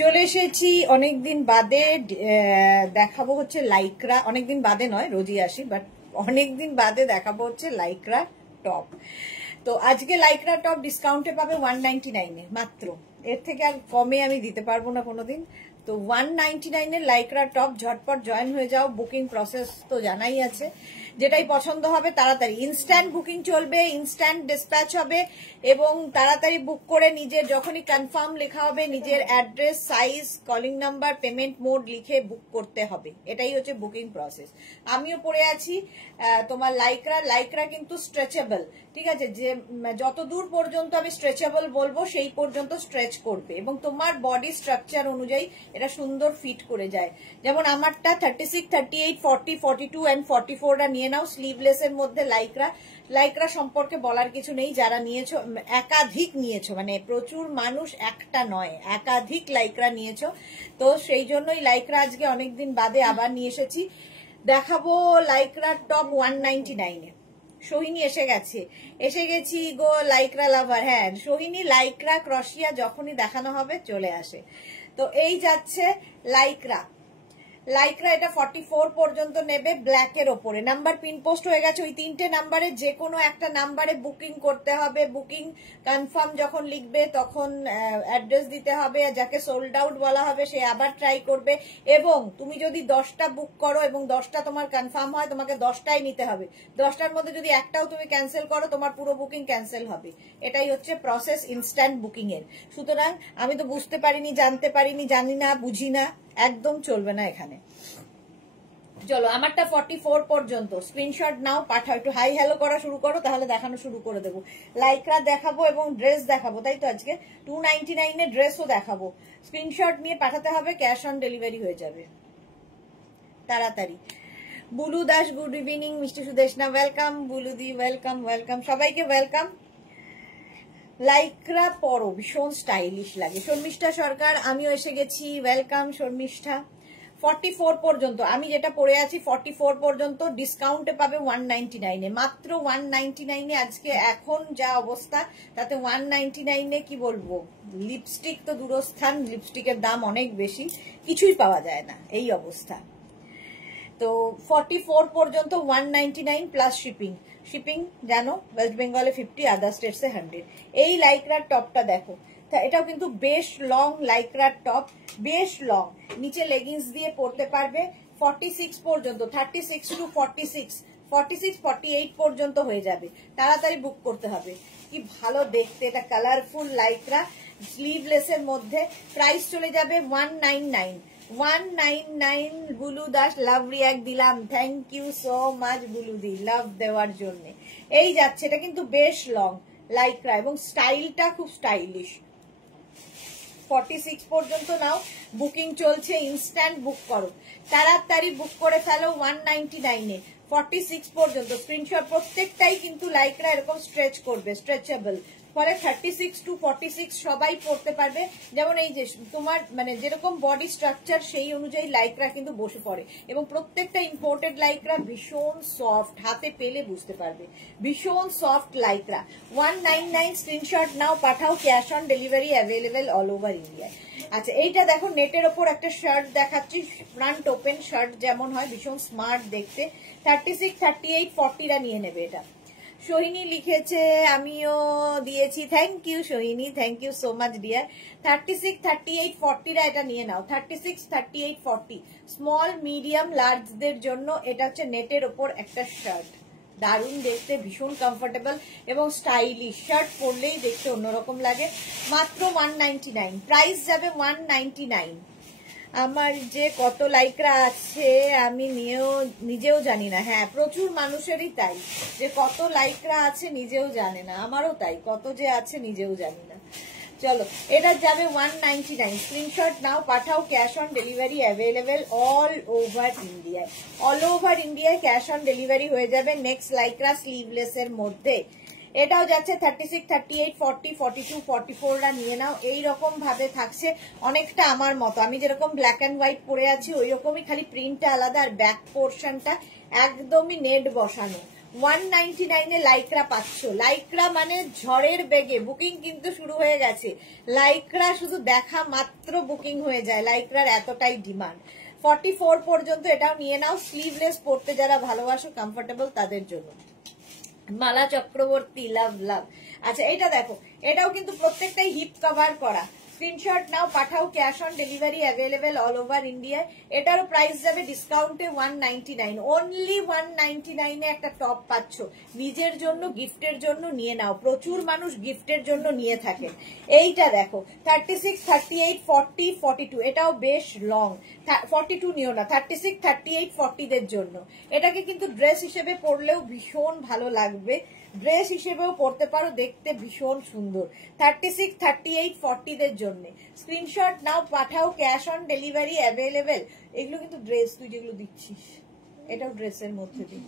চলে এসেছি অনেকদিন বাদে। দেখাবো হচ্ছে লাইক্রা, অনেকদিন বাদে নয়, রোজই আসি, বাট অনেকদিন বাদে দেখাবো হচ্ছে লাইক্রা টপ। তো আজকে লাইক্রা টপ ডিসকাউন্টে পাবে 199-এ মাত্র, এর থেকে আর কমে আমি দিতে পারবো না কোনোদিন। তো 199-এর লাইক্রা টপ, ঝটপট জয়েন হয়ে যাও। বুকিং প্রসেস তো জানাই আছে, যেটাই পছন্দ হবে তাড়াতাড়ি ইনস্ট্যান্ট বুকিং চলবে, ইনস্ট্যান্ট ডিসপ্যাচ হবে এবং তাড়াতাড়ি বুক করে নিজের যখনই কনফার্ম লেখা হবে নিজের address, size, calling number, payment mode লিখে বুক করতে হবে। এটাই হচ্ছে বুকিং প্রসেস। আমিও পড়ে আছি তোমার লাইক্রা কিন্তু স্ট্রেচেবল, ঠিক আছে? যে যত দূর পর্যন্ত আমি স্ট্রেচেবল বলবো সেই পর্যন্ত স্ট্রেচ করবে এবং তোমার বডি স্ট্রাকচার অনুযায়ী এটা সুন্দর ফিট করে যায়। যেমন আমারটা 36, 38, 40, 42 এন্ড 44টা নিয়ে নাও। স্লিভলেস এর মধ্যে লাইক্রা সম্পর্কে বলার কিছু নেই। যারা নিয়েছো, একাধিক নিয়েছো, মানে প্রচুর মানুষ, একটা নয় একাধিক লাইক্রা নিয়েছো, তো সেই জন্যই লাইক্রা আজকে অনেকদিন বাদে আবার নিয়ে এসেছি। দেখাবো লাইক্রা টপ 199-এ। সোহিনী এসে গেছি গো লাইক্রা লাভার। হ্যাঁ, সোহিনী লাইক্রা ক্রশিয়া যখনই দেখানো হবে চলে আসে। তো এই যাচ্ছে লাইক্রা। এটা 44 পর্যন্ত নেবে, ব্ল্যাক এর ওপরে। নাম্বার পিন পোস্ট হয়ে গেছে, ওই 3টে নাম্বারে যে কোনো একটা নাম্বারে বুকিং করতে হবে। বুকিং কনফার্ম যখন লিখবে তখন অ্যাড্রেস দিতে হবে, যাকে সোল্ড আউট বলা হবে সে আবার ট্রাই করবে। এবং তুমি যদি 10টা বুক করো এবং 10টা তোমার কনফার্ম হয়, তোমাকে 10টাই নিতে হবে। 10টার মধ্যে যদি একটাও তুমি ক্যান্সেল করো, তোমার পুরো বুকিং ক্যান্সেল হবে। এটাই হচ্ছে প্রসেস ইনস্ট্যান্ট বুকিং এর। সুতরাং আমি তো বুঝতে পারিনি, জানতে পারিনি, জানি না, বুঝি না, একদম চলবে না এখানে। চলো, আমারটা 44 পর্যন্ত। স্ক্রিনশট নাও, পাঠাও, একটু হাই হ্যালো করা শুরু করো, তাহলে দেখানো শুরু করে দেবো। লাইক্রা দেখাবো এবং ড্রেস দেখাবো, তাই তো? আজকে 299-এ ড্রেসও দেখাবো। স্ক্রিনশট নিয়ে পাঠাতে হবে, ক্যাশ অন ডেলিভারি হয়ে যাবে তাড়াতাড়ি। Bulu Das, good evening. মিষ্টি সুদেশনা, ওয়েলকাম। বুলুদি, ওয়েলকাম ওয়েলকাম, সবাইকে ওয়েলকাম। লাইক্রা পরো, ভীষণ স্টাইলিশ লাগে। শর্মিষ্ঠা সরকার, আমিও এসে গেছি, ওয়েলকাম শর্মিষ্ঠা। 44 পর্যন্ত আমি যেটা পরে আছি, 44 পর্যন্ত ডিসকাউন্টে পাবে 199-এ, মাত্র 199-এ। আজকে এখন যা অবস্থা তাতে 199-এ কি বলবো, লিপস্টিক তো দূরস্থান, লিপস্টিকের দাম অনেক বেশি, কিছুই পাওয়া যায় না, এই অবস্থা। তো 44 পর্যন্ত 199 প্লাস শিপিং জানো, ওয়েস্ট বেঙ্গলে 50, আদার স্টেটসে 100। এই লাইক্রার টপটা দেখো, এটাও কিন্তু বেশ লং লাইক্রার টপ, বেশ লং। নিচে লেগিংস দিয়ে পরতে পারবে। 46 পর্যন্ত, 36 to 46, 48 পর্যন্ত হয়ে যাবে। তাড়াতাড়ি বুক করতে হবে। কি ভালো দেখতে, এটা কালারফুল লাইক্রা, স্লিভলেস এর মধ্যে। প্রাইস চলে যাবে 199। বুলু দাস, লাভ রিয়াক্ট দিলাম, থ্যাংক ইউ সো মাচ বুলুদি, লাভ দেওয়ার জন্য। এই যাচ্ছে, এটা কিন্তু বেশ লং লাইক্রা এবং স্টাইলটা খুব স্টাইলিশ। 46 পর্যন্ত নাও, বুকিং চলছে, ইনস্ট্যান্ট বুক করো, তাড়াতাড়ি বুক করে ফেলো 199-এ। 46 পর্যন্ত স্ক্রিনশট, প্রত্যেকটাই কিন্তু লাইক্রা এরকম স্ট্রেচ করবে, স্ট্রেচেবল, ফলে 36 to 46 সবাই পড়তে পারবে। যেমন এই যে তোমার মানে যেরকম বডি স্ট্রাকচার সেই অনুযায়ী লাইক্রা কিন্তু বসে পড়ে এবং প্রত্যেকটা ইম্পোর্টেড লাইক্রা ভীষণ সফট, হাতে পেলে বুঝতে পারবে, ভীষণ সফট লাইক্রা। 199 স্ক্রিনশট নাও, পাঠাও, cash on delivery available all over India. আচ্ছা, এইটা দেখো, নেটের ওপর একটা শার্ট দেখাচ্ছি, ফ্রন্ট ওপেন শার্ট যেমন হয়, ভীষণ স্মার্ট দেখতে। 36, 38, 40রা নিয়ে নেবে এটা। সোহিনী লিখেছে, আমিও দিয়েছি, thank you Sohini, thank you so much dear. 36, 38, 40রা এটা নিয়ে নাও। 36, 38, 40 স্মল, মিডিয়াম, লার্জদের জন্য এটা হচ্ছে নেটের ওপর একটা শার্ট। দারুণ দেখতে, ভীষণ কমফোর্টেবল এবং স্টাইলিশ। শার্ট পরলেই দেখতে অন্যরকম লাগে। মাত্র 199, প্রাইস যাবে 199। আমার যে কত লাইক্রা আছে আমি নিজেও জানি না। হ্যাঁ, প্রচুর মানুষেরই তাই, যে কত লাইক্রা আছে নিজেও জানে না। আমারও তাই, কত যে আছে নিজেও জানি না। চলো, এটা যাবে 199। স্ক্রিনশট নাও, পাঠাও, cash on delivery available all over ইন্ডিয়ায়। অল ওভার ইন্ডিয়ায় ক্যাশ অন ডেলিভারি হয়ে যাবে। নেক্সট লাইক্রা স্লিভলেস এর মধ্যে, এটাও যাচ্ছে 36, 38, 40, 42, 44রা নিয়ে নাও। এইরকম ভাবে থাকছে, অনেকটা আমার মতো, আমি যেরকম ব্ল্যাক অ্যান্ড হোয়াইট পরে আছি ওই রকমই, খালি প্রিন্টটা আলাদা আর ব্যাক পোর্শনটা একদমই নেট বসানো। 199 লাইক্রা পাচ্ছ। লাইক্রা মানে ঝড়ের বেগে বুকিং কিন্তু শুরু হয়ে গেছে। লাইক্রা শুধু দেখা মাত্র বুকিং হয়ে যায়, লাইক্রার এতটাই ডিমান্ড। 44 পর্যন্ত এটাও নিয়ে নাও, স্লিভলেস পড়তে যারা ভালোবাসো, কমফোর্টেবল তাদের জন্য। মালা চক্রবর্তী, লাভ লাভ। আচ্ছা এটা দেখো, এটাও কিন্তু প্রত্যেকটাই হিপ কভার করা। স্ক্রিনশট নাও, পাঠাও, cash on delivery available all over ইন্ডিয়ায়। এটারও প্রাইস যাবে ডিসকাউন্টে 199, অনলি 199 একটা টপ পাচ্ছ। নিজের জন্য, গিফটের জন্য নিয়ে নাও। প্রচুর মানুষ গিফটের জন্য নিয়ে থাকেন। এইটা দেখো 36, 38, 40, 42, এটাও বেশ লং। 42 নিও না, 36, 38, 40 দের জন্য। এটাকে কিন্তু ড্রেস হিসেবে পরলেও ভীষণ ভালো লাগবে, ড্রেস হিসেবেও পরতে পারো, দেখতে ভীষণ সুন্দর। 36, 38, 40 দের জন্য স্ক্রিনশট নাও, পাঠাও, ক্যাশ অন ডেলিভারি অ্যাভেলেবেল। এগুলো কিন্তু ড্রেস, তুই যেগুলো দিচ্ছিস এটাও ড্রেসের মধ্যে দিই।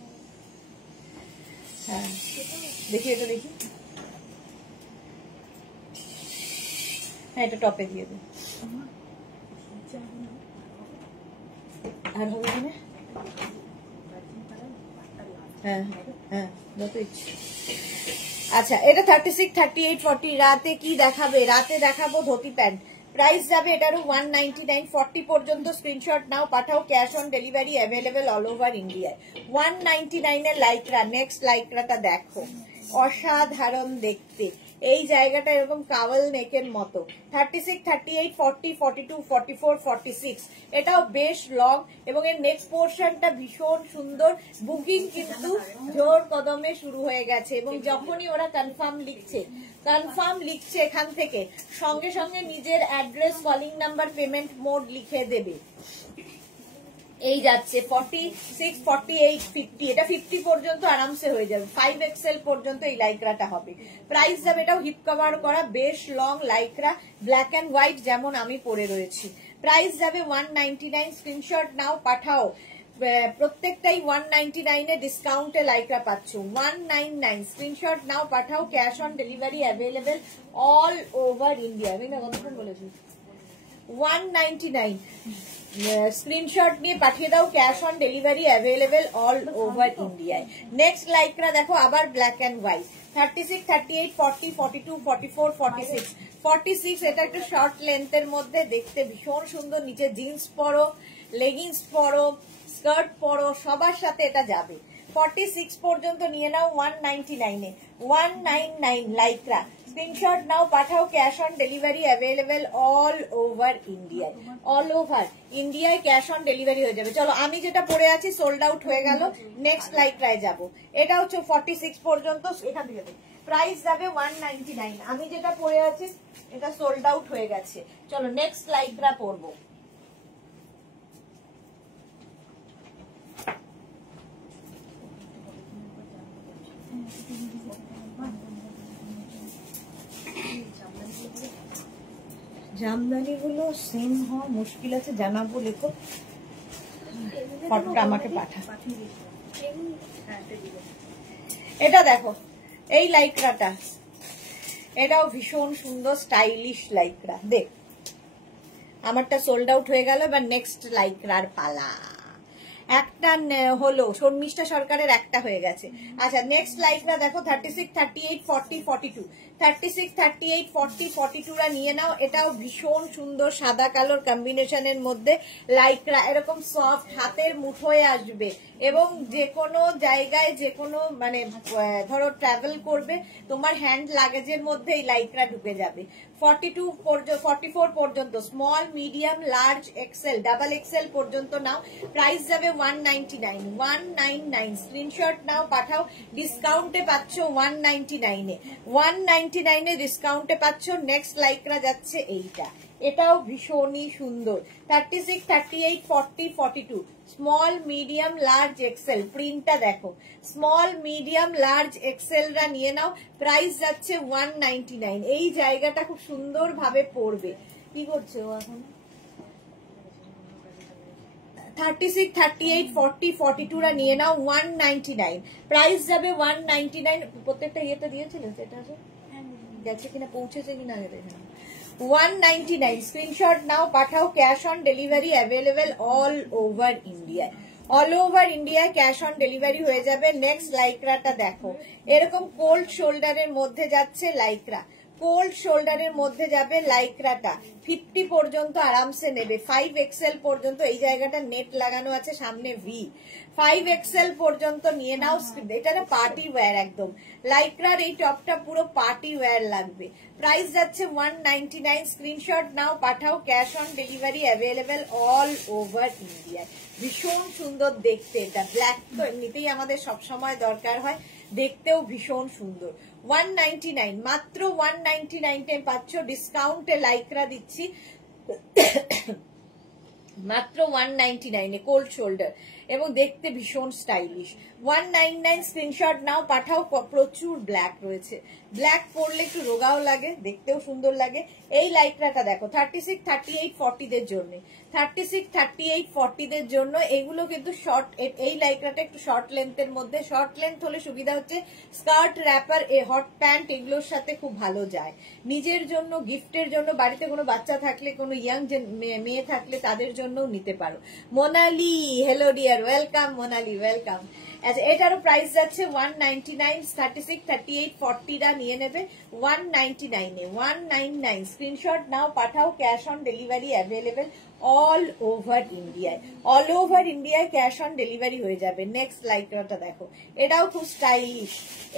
হ্যাঁ দেখি, এটা দেখি। হ্যাঁ এটা টপে দিয়ে দে। আর হবে কিনা? হ্যাঁ হ্যাঁ যত ইচ্ছে। আচ্ছা এটা 36, 38, 40। রাতে কি দেখাবে? রাতে দেখাবো ধুতি প্যান্ট। প্রাইস যাবে এটারও 199, 40 পর্যন্ত স্ক্রিনশট নাও, পাঠাও, cash on delivery available all over ইন্ডিয়ায়। 199 এর লাইক্রা। নেক্সট লাইক্রাটা দেখো, অসাধারণ দেখতে। এই জায়গাটা এরকম কাওয়াল নেকের মতো। 36, 38, 40, 42, 44, 46 এটাও বেশ লং এবং এর নেক্সট পোর্শনটা ভীষণ সুন্দর। বুকিং কিন্তু জোর কদমে শুরু হয়ে গেছে এবং যখনই ওরা কনফার্ম লিখছে এখান থেকে সঙ্গে সঙ্গে নিজের address, calling number, payment mode লিখে দেবে। এই যাচ্ছে 46, 48, 50, এটা 50 পর্যন্ত আরামসে হয়ে যাবে। 5XL পর্যন্ত এই লাইক্রাটা হবে। প্রাইস যাবে, এটাও হিপ কভার করা বেশ long lycra, black and white যেমন আমি পরে রয়েছি। প্রাইস যাবে 199, স্ক্রিনশট নাও, পাঠাও। প্রত্যেকটাই 199 এ ডিসকাউন্টে লাইক্রা পাচ্ছ। 199 স্ক্রিনশট নাও, পাঠাও, cash on delivery available all over India. আমি না কতক্ষণ বলেছি? 199 স্ক্রিনশট নিয়ে পাঠিয়ে দাও, cash on delivery available all over ইন্ডিয়ায়। নেক্সট লাইক্রা দেখো, আবার ব্ল্যাক এন্ড হোয়াইট। 36, 38, 40, 42, 44, 46, 46 এটা একটু শর্ট লেন্থের মধ্যে, দেখতে ভীষণ সুন্দর। নিচে জিন্স পরো, লেগিংস পরো, স্কার্ট পরো, সবার সাথে এটা যাবে। 46 পর্যন্ত নিয়ে নাও 199 এ। 199 লাইক্রা। স্ক্রিনশট নাও, পাঠাও, cash on delivery available all over ইন্ডিয়ায়। অল ওভার ইন্ডিয়ায় ক্যাশ অন ডেলিভারি হয়ে যাবে। চলো আমি যেটা পরে আছি সোল্ড আউট হয়ে গেল, নেক্সট লাইক্রায় যাব। এটা হচ্ছে 46 পর্যন্ত, এখান থেকে প্রাইস যাবে 199। আমি যেটা পরে আছি এটা সোল্ড আউট হয়ে গেছে। চলো নেক্সট লাইক্রা পরবো। জামদানি গুলো সেম হওয়া মুশকিল আছে, জানাবো, লেখো, ফটোটা আমাকে পাঠা। এটা দেখো এই লাইক্রাটা, এটাও ভীষণ সুন্দর স্টাইলিশ লাইক্রা। দেখ আমারটা সোল্ড আউট হয়ে গেল, এবার নেক্সট লাইক্রার পালা। একটা হলো, শর্মিষ্ঠা সরকারের একটা হয়ে গেছে। আচ্ছা নেক্সট লাইক্রা দেখো 36, 38, 40, 42। 36, 38, 40, 42 রা নিয়ে নাও। এটাও ভীষণ সুন্দর সাদা কালোর কম্বিনেশনের মধ্যে লাইক্রা, এরকম সফট, হাতের মুঠোয় আসবে এবং যে কোনো জায়গায়, যে কোনো মানে ধরো ট্রাভেল করবে, তোমার হ্যান্ড লাগেজের মধ্যে এই লাইক্রা ঢুকে যাবে। 42 পর্যন্ত, 44 পর্যন্ত, small, medium, large, XL, double XL পর্যন্ত নাও। প্রাইস যাবে 199, 199 স্ক্রিনশট নাও, পাঠাও। ডিসকাউন্টে পাচ্ছ 199 এ, 199 এ ডিসকাউন্টে পাচ্ছ। নেক্সট লাইক্রা যাচ্ছে এইটা, এটাও ভীষণই সুন্দর। 36, 38, 40, 42 স্মল, মিডিয়াম, লার্জ, এক্সেল। প্রিন্টটা দেখো, স্মল, মিডিয়াম, লার্জ, এক্সেল রা নিয়ে নাও। প্রাইস যাচ্ছে 199। এই জায়গাটা খুব সুন্দর ভাবে পড়বে। কি করছে ও এখন? 36, 38, 40, 42 রা নিয়ে নাও 199। প্রাইস যাবে 199। প্রত্যেকটা ইয়েতে দিয়েছিল সেটা গেছে কিনা, পৌঁছেছে কিনা 199 স্ক্রিনশট নাও, পাঠাও, cash on delivery available all over India. All over India cash on delivery হয়ে যাবে। নেক্সট লাইক্রাটা দেখো, এরকম কোল্ড শোল্ডারের মধ্যে যাচ্ছে লাইক্রা, কোল্ড শোল্ডারের মধ্যে যাবে লাইক্রাটা। 50 পর্যন্ত আরামসে নেবে, 5XL পর্যন্ত। এই জায়গাটা নেট লাগানো আছে, সামনে ভি। 5XL পর্যন্ত নিয়ে নাও। এটা না পার্টি ওয়্যার একদম। লাইক্রার এই টপটা পুরো পার্টি ওয়্যার লাগবে। প্রাইস যাচ্ছে 199। স্ক্রিনশট নাও, পাঠাও, cash on delivery available all over India. ভীষণ সুন্দর দেখতে এটা। ব্ল্যাক তো এমনিতেই আমাদের সবসময় দরকার হয়, দেখতেও ভীষণ সুন্দর। 199, মাত্র 199 পাচ্ছ। ডিসকাউন্টে লাইক্রা দিচ্ছি মাত্র 199 কোল্ড শোল্ডার, এবং দেখতে ভীষণ স্টাইলিশ। 199 স্ক্রিনশট নাও, পাঠাও। প্রচুর ব্ল্যাক রয়েছে, ব্ল্যাক পরলে একটু রোগাও লাগে, দেখতেও সুন্দর লাগে। এই লাইক্রাটা দেখো 36, 38, 40 দের জন্য, 36, 38, 40 দের জন্য। এগুলো কিন্তু শর্ট, এই লাইক্রাটা একটু শর্ট লেন্থের মধ্যে। শর্ট লেন্থ হলে সুবিধা হচ্ছে স্কার্ট, র্যাপার, হট প্যান্ট এগুলোর সাথে খুব ভালো যায়। নিজের জন্য, গিফটের জন্য, বাড়িতে কোনো বাচ্চা থাকলে, কোনো ইয়াং মেয়ে থাকলে তাদের জন্যও নিতে পারো। Monali, hello dear, welcome Monali, welcome. আচ্ছা, এটারও প্রাইস যাচ্ছে 199। 36, 38, 40টা নিয়ে নেবে 199 এ। 199 স্ক্রিনশট নাও, পাঠাও, cash on delivery available all over ইন্ডিয়ায়। অল ওভার ইন্ডিয়ায় ক্যাশ অন ডেলিভারি হয়ে যাবে। নেক্সট লাইক্রাটা দেখো, এটাও খুব স্টাইলিশ।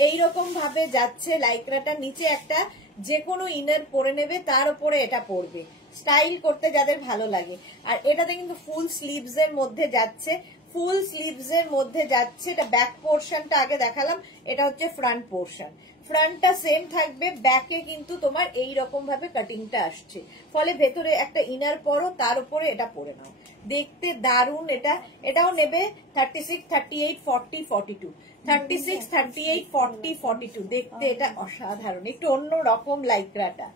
এইরকম ভাবে যাচ্ছে লাইক্রাটা, নিচে একটা যে কোনো ইনার পরে নেবে, তার উপরে এটা পরবে, স্টাইল করতে যাদের ভালো লাগে। আর এটাতে কিন্তু ফুল স্লিভস এর মধ্যে যাচ্ছে, ফুল স্লিভস এর মধ্যে যাচ্ছে। এটা ব্যাক পোর্শনটা আগে দেখালাম, এটা হচ্ছে ফ্রন্ট পোর্শন। ফ্রন্টটা সেম থাকবে, ব্যাকে কিন্তু তোমার এই রকম ভাবে কাটিংটা আসছে, ফলে ভেতরে একটা ইনার পরো, তার উপরে এটা পরে নাও, দেখতে দারুণ এটা। এটাও নেবে 36, 38, 40, 42। 36, 38, 40, 42 দেখতে এটা অসাধারণ, একটু অন্য রকম লাইক্রাটা।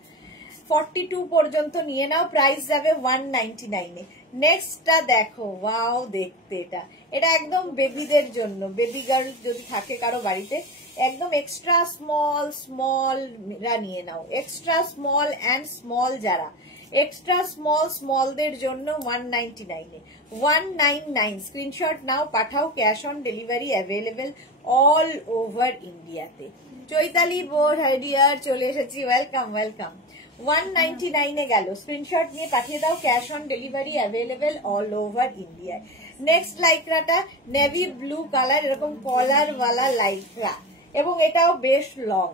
42 পর্যন্ত নিয়ে নাও, প্রাইস যাবে 199 এ। নেক্সটটা দেখো, ওয়াও দেখতে এটা, এটা একদম বেবিদের জন্য। বেবি গার্ল যদি থাকে কারো বাড়িতে, একদম এক্সট্রা স্মল স্মল রা নিয়ে নাও। এক্সট্রা স্মল অ্যান্ড স্মল, যারা এক্সট্রা স্মল স্মলদের জন্য 199 এ। 199 স্ক্রিনশট নাও, পাঠাও, cash on delivery available all over ইন্ডিয়াতে। চৈতালি বোর হাইডিয়ার চলে এসেছি, ওয়েলকাম ওয়েলকাম। 199 এ গেল, স্ক্রিনশট নিয়ে পাঠিয়ে দাও, cash on delivery available all over ইন্ডিয়ায়। নেক্সট লাইক্রাটা নেভি ব্লু কালার, এরকম কলার ওয়ালা লাইক্রা, এবং এটাও বেশ লং,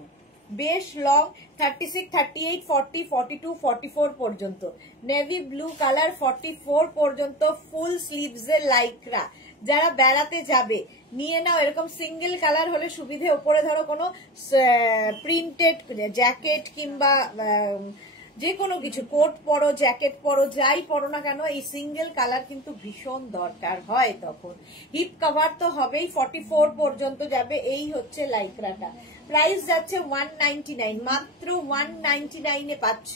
বেশ লং। 36, 38, 40, 42, 44 পর্যন্ত নেভি ব্লু কালার, 44 পর্যন্ত ফুল স্লিভস এর লাইক্রা। যারা বেড়াতে যাবে নিয়ে নাও, এরকম সিঙ্গেল কালার হলে সুবিধে। উপরে ধরো কোনো প্রিন্টেড জ্যাকেট কিংবা যে কোনো কিছু, কোট পরো, জ্যাকেট পরো, যাই পরো না কেন, এই সিঙ্গেল কালার কিন্তু ভীষণ দরকার হয় তখন। হিপ কভার তো হবেই। 44 পর্যন্ত যাবে। এই হচ্ছে লাইক্রাটা। প্রাইস যাচ্ছে 199, মাত্র 199 এ পাচ্ছ।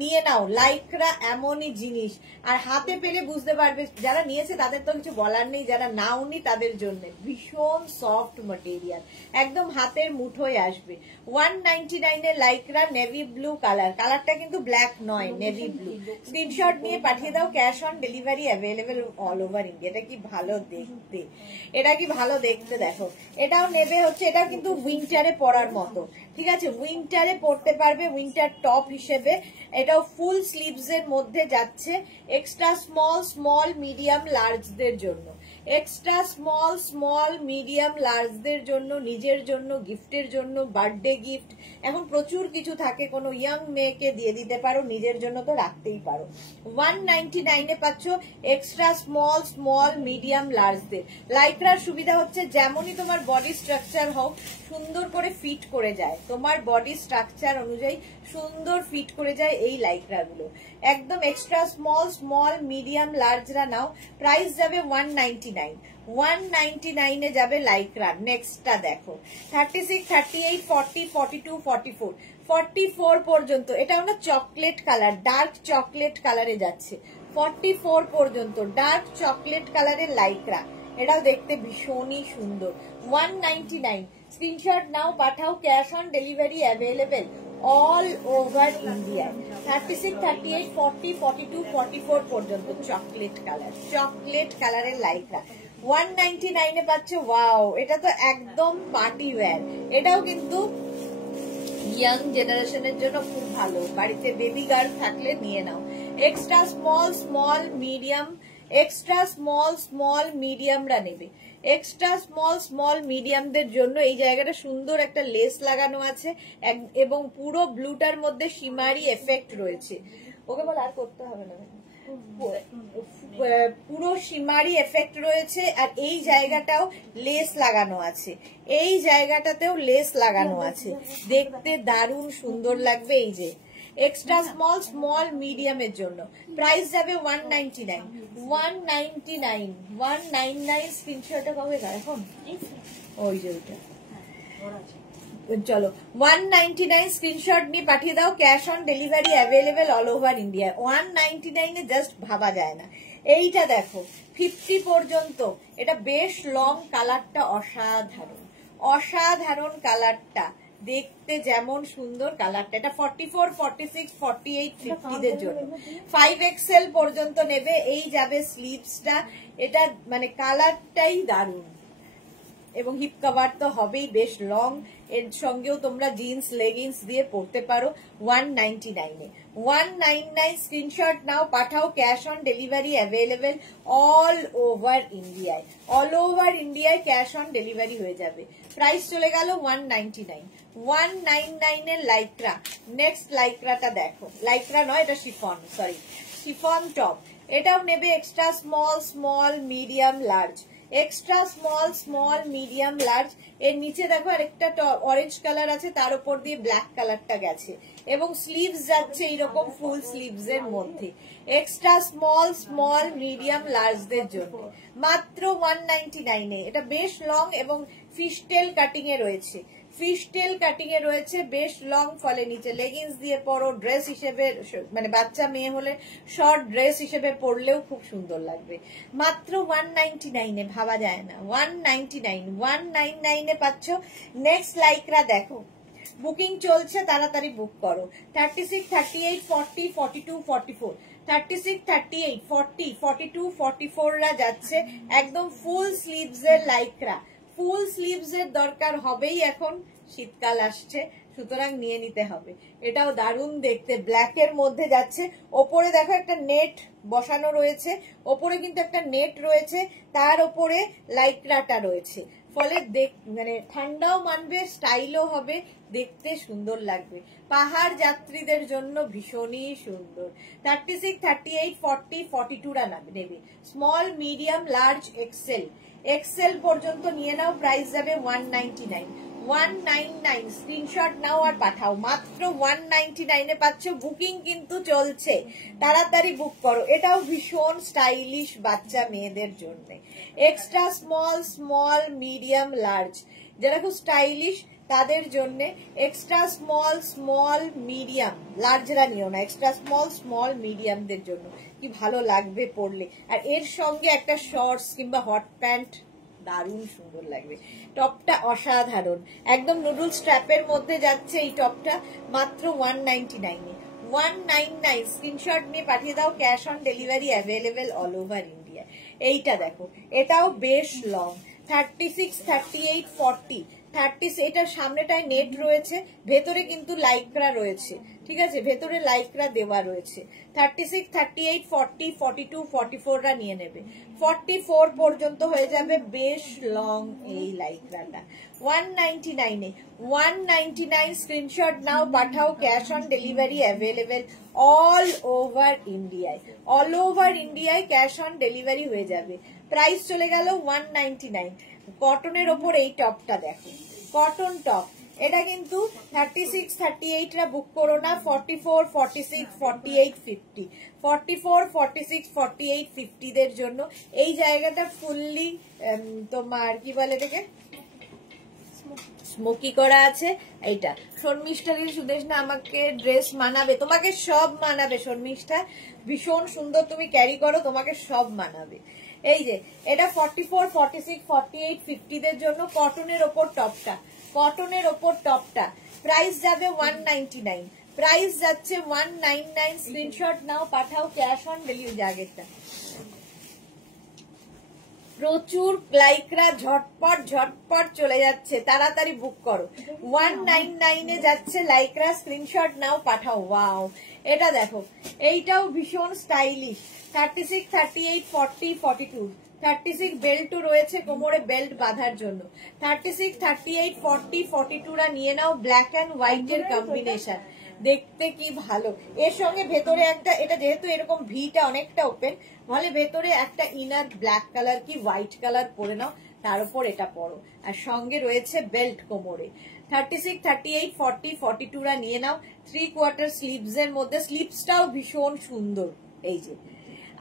নিয়ে নাও, লাইক্রা এমনই জিনিস। আর হাতে পেলে বুঝতে পারবে, যারা নিয়েছে তাদের তো কিছু বলার নেই, যারা নাওনি তাদের জন্য ভীষণ সফট ম্যাটেরিয়াল, একদম হাতের মুঠোয় আসবে। 199 এ লাইক্রা নেভি ব্লু কালার, কালারটা কিন্তু ব্ল্যাক নয়, নেভি ব্লু। স্ক্রিনশট নিয়ে পাঠিয়ে দাও, cash on delivery available all over India. এটা কি ভালো দেখতে, এটা কি ভালো দেখতে দেখো। এটাও নেবে হচ্ছে, এটা কিন্তু উইন্টারে পরার মতো, ঠিক আছে, উইন্টারে পরতে পারবে, উইন্টার টপ হিসেবে। এটাও ফুল স্লিভস এর মধ্যে যাচ্ছে। এক্সট্রা স্মল স্মল মিডিয়াম লার্জদের জন্য, এক্সট্রা স্মল স্মল মিডিয়াম লার্জদের জন্য, নিজের জন্য, গিফটের জন্য, বার্থডে গিফট, এখন প্রচুর কিছু থাকে, কোনো ইয়াং মেয়েকে দিয়ে দিতে পারো, নিজের জন্য তো রাখতেই পারো। 199 এ পাচ্ছ এক্সট্রা স্মল স্মল মিডিয়াম লার্জদের। লাইক্রার সুবিধা হচ্ছে যেমনই তোমার বডি স্ট্রাকচার হোক, সুন্দর করে ফিট করে যায়, তোমার বডি স্ট্রাকচার অনুযায়ী সুন্দর ফিট করে যায় এই লাইক্রা গুলো। একদম এক্সট্রা স্মল স্মল মিডিয়াম লার্জরা নাও, প্রাইস যাবে 199। 199 এ যাবে লাইক্রা। নেক্সটটা দেখো 36, 38, 40, 42, 44, 44 পর্যন্ত। এটা আমরা চকলেট কালার, ডার্ক চকলেট কালারে যাচ্ছে। 44 পর্যন্ত ডার্ক চকলেট কালারের লাইক্রা, এটাও দেখতে ভীষণই সুন্দর। 199 স্ক্রিনশট নাও, পাঠাও, cash on delivery available all over India. 36, 38, 40, 42, 44 পর্যন্ত চকলেট কালার, চকলেট কালারের লাইক্রা। 199 পাচ্ছ। ওয়াও, এটা তো একদম পার্টি ওয়্যার। এটাও কিন্তু ইয়াং জেনারেশনের জন্য খুব ভালো, বাড়িতে বেবি গার্ল থাকলে নিয়ে নাও। Extra small medium, extra small মিডিয়ামরা নেবে। এক্সট্রা স্মল মিডিয়ামদের জন্য এই জায়গাটা সুন্দর একটা লেস লাগানো আছে এবং পুরো ব্লুটার মধ্যে শিমারি এফেক্ট রয়েছে। ওকে বল আর করতে হবে না, পুরো শিমারি এফেক্ট রয়েছে। আর এই জায়গাটাও লেস লাগানো আছে, এই জায়গাটাতেও লেস লাগানো আছে, দেখতে দারুণ সুন্দর লাগবে। এই যে এক্সট্রা স্মল মিডিয়ামের জন্য প্রাইস যাবে 199। 199 স্ক্রিনশটে কবে এখন ওই যে ওইটা চলো 199 স্ক্রিনশট নিয়ে পাঠিয়ে দাও। Cash on delivery available all over India. 199 just ভাবা যায় না। এইটা দেখো 50 পর্যন্ত, এটা বেশ লং, কালারটা অসাধারণ কালারটা, দেখতে যেমন সুন্দর কালারটা। এটা 44, 46, 48, 50 দের জন্য 5XL পর্যন্ত নেবে। এই যাবে স্লিভসটা, এটা মানে কালারটাই দারুণ এবং হিপ কভার তো হবেই, বেশ লং। এর সঙ্গেও তোমরা জিন্স লেগিংস দিয়ে পরতে পারো। 199 199 স্ক্রিনশট নাও, পাঠাও। Cash on delivery available all over ইন্ডিয়ায়। অল ওভার ইন্ডিয়ায় ক্যাশ অন ডেলিভারি হয়ে যাবে। প্রাইস চলে গেল 199। 199 এর লাইক্রা। নেক্সট লাইক্রাটা দেখো, লাইক্রা নয় এটা শিফন, সরি শিফন টপ। এটাও নেবে extra small medium large. Extra small medium large. এর নিচে দেখো আরেকটা অরেঞ্জ কালার আছে, তার উপর দিয়ে ব্ল্যাক কালারটা গেছে এবং স্লিভস যাচ্ছে এইরকম ফুল স্লিভস এর মধ্যে। এক্সট্রা স্মল মিডিয়াম লার্জদের জন্য মাত্র 199 এ। এটা বেশ লং এবং ফিশটেল কাটিং এ রয়েছে, ফিশটেল কাটিং এ রয়েছে, বেশ লং, ফলে নিচে লেগিংস দিয়ে পরো, ড্রেস হিসেবে মানে বাচ্চা মেয়ে হলে শর্ট ড্রেস হিসেবে পরলেও খুব সুন্দর লাগবে। মাত্র 199 এ, ভাবা যায় না। 199 এ পাচ্ছ। নেক্সট লাইক্রা দেখো, বুকিং চলছে, তাড়াতাড়ি বুক করো। 36, 38, 40, 42, 44, 36, 38, 40, 42, 44 রা যাচ্ছে একদম ফুল স্লিভস এর লাইক্রা। ফুল স্লিভস এর দরকার হবেই, এখন শীতকাল আসছে, সুতরাং নিয়ে নিতে হবে। এটাও দারুণ দেখতে, ব্ল্যাক এর মধ্যে যাচ্ছে। ওপরে দেখো একটা নেট বসানো রয়েছে, ওপরে কিন্তু একটা নেট রয়েছে, তার ওপরে লাইক্রাটা রয়েছে, ফলে মানে ঠান্ডাও মানবে, স্টাইলও হবে, দেখতে সুন্দর লাগবে। পাহাড় যাত্রীদের জন্য ভীষণই সুন্দর। 36, 38, 40, 42 রা নেবে। স্মল মিডিয়াম লার্জ এক্সেল পর্যন্ত নিয়ে নাও। প্রাইস যাবে 199। 199 স্ক্রিনশট নাও আর পাঠাও। মাত্র 199 এ পাচ্ছ। বুকিং কিন্তু চলছে, তাড়াতাড়ি বুক করো। এটাও ভীষণ স্টাইলিশ বাচ্চা মেয়েদের জন্য। এক্সট্রা স্মল মিডিয়াম লার্জ, যারা খুব স্টাইলিশ তাদের জন্য এক্সট্রা স্মল মিডিয়াম, লার্জরা নিও না, এক্সট্রা স্মল মিডিয়ামদের জন্য কি ভালো লাগবে পরলে। আর এর সঙ্গে একটা শর্টস কিংবা হট প্যান্ট দারুণ সুন্দর লাগবে। টপটা অসাধারণ, একদম নুডল স্ট্র্যাপের মধ্যে যাচ্ছে এই টপটা। মাত্র 199 এ। 199 স্ক্রিনশট নিয়ে পাঠিয়ে দাও। Cash on delivery available all over India. এইটা দেখো, এটাও বেশ লং। 36, 38, 40, 30, এটার সামনেটায় নেট রয়েছে, ভেতরে কিন্তু লাইক্রা রয়েছে, ঠিক আছে, ভেতরে লাইক্রা দেওয়া রয়েছে। 36, 38, 40, 42, 44 রা নিয়ে নেবে। 44 পর্যন্ত হয়ে যাবে, বেশ লং এই লাইক্রাটা। 199 এ। 199 স্ক্রিনশট নাও, পাঠাও। Cash on delivery available all over ইন্ডিয়ায়। অল ওভার ইন্ডিয়ায় ক্যাশ অন ডেলিভারি হয়ে যাবে। প্রাইস চলে গেল 199। কটনের ওপর এই টপটা দেখো, কটন টপ। এটা কিন্তু 36, 38 রা বুক করো না। 44, 46, 48, 50, 44, 46, 48, 50 দের জন্য এই জায়গাটা ফুললি তোমার কি বলে এটাকে স্মোকি করা আছে। এইটা শর্মিষ্ঠাদের সুদেশ না, আমাকে ড্রেস মানাবে, তোমাকে সব মানাবে শর্মিষ্ঠা, ভীষণ সুন্দর, তুমি ক্যারি করো, তোমাকে সব মানাবে। এই যে এটা 44, 46, 48, 50 দের জন্য কটনের ওপর টপটা, কটনের ওপর টপটা। প্রাইস যাবে 199। প্রাইস যাচ্ছে 199। স্ক্রিনশট নাও, পাঠাও। Cash on delivery. আগেরটা প্রচুর লাইকরা ঝটপট ঝটপট চলে যাচ্ছে, তাড়াতাড়ি বুক করো। 199 এ যাচ্ছে লাইকরা, স্ক্রিনশট নাও, পাঠাও। ওয়াও, এটা দেখো, এইটাও ভীষণ স্টাইলিশ। 36, 38, 40, 42, 36 বেল্টও রয়েছে কোমরে, বেল্ট বাঁধার জন্য। 36, 38, 40, 42 রা নিয়ে নাও, ব্ল্যাক অ্যান্ড হোয়াইট এর কম্বিনেশন, দেখতে কি ভালো। এর সঙ্গে ভেতরে একটা, এটা যেহেতু এরকম ভিটা অনেকটা ওপেন, তাহলে ভেতরে একটা ইনার ব্ল্যাক কালার কি হোয়াইট কালার পরে নাও, তার উপর এটা পরো, আর সঙ্গে রয়েছে বেল্ট কোমরে। 36, 38, 40, 42 রা নিয়ে নাও। 3/4 স্লিভস এর মধ্যে, স্লিভসটাও ভীষণ সুন্দর। এই যে,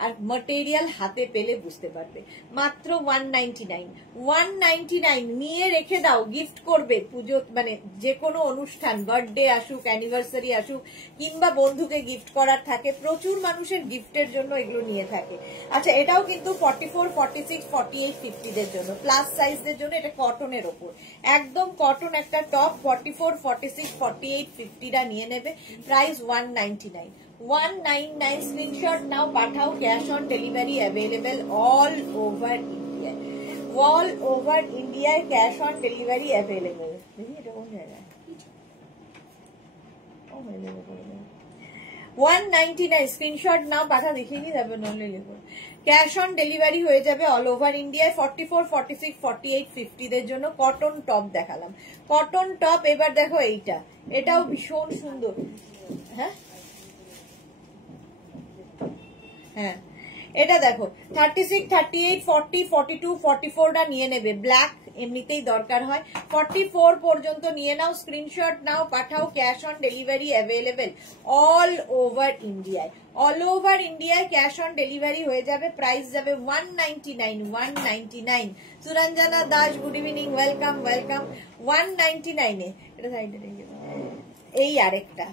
আর ম্যাটেরিয়াল হাতে পেলে বুঝতে পারবে। মাত্র 199, 199 নিয়ে রেখে দাও, গিফট করবে পুজো, মানে যে কোনো অনুষ্ঠান, বার্থডে আসুক, অ্যানিভার্সারি আসুক, কিংবা বন্ধুকে গিফট করার থাকে, প্রচুর মানুষের গিফটের জন্য এগুলো নিয়ে থাকে। আচ্ছা, এটাও কিন্তু 44, 46, 48, 50 দের জন্য, প্লাস সাইজদের জন্য। এটা কটনের ওপর, একদম কটন একটা টপ। 44, 46, 48, 50 রা নিয়ে নেবে। প্রাইস 199, 199। স্ক্রিনশট নাও, পাঠাও। Cash on delivery available all over India, all over ইন্ডিয়ায় ক্যাশ অন ডেলিভারি অ্যাভেলেবেল। দেখি এটা কোন জায়গায়, 199। স্ক্রিনশট নাও, পাঠা, দেখিয়ে নিয়ে যাবে, নলে লেখো। ক্যাশ অন ডেলিভারি হয়ে যাবে অল ওভার ইন্ডিয়ায়। 44, 46, 48, 50 দের জন্য কটন টপ দেখালাম, কটন টপ। এবার দেখো এইটা, এটাও ভীষণ সুন্দর। হ্যাঁ হ্যাঁ, এটা দেখো, 36, 38, 40, 42, 44 টা নিয়ে নেবে। ব্ল্যাক এমনিতেই দরকার হয়। 44 পর্যন্ত নিয়ে নাও, স্ক্রিনশট নাও, পাঠাও। Cash on delivery available all over ইন্ডিয়ায়, অল ওভার ইন্ডিয়ায় ক্যাশ অন ডেলিভারি হয়ে যাবে। প্রাইস যাবে 199, 199। Suranjana Das, good evening, welcome welcome. 199 এ এটা সাইডে রেখে দাও। এই আরেকটা,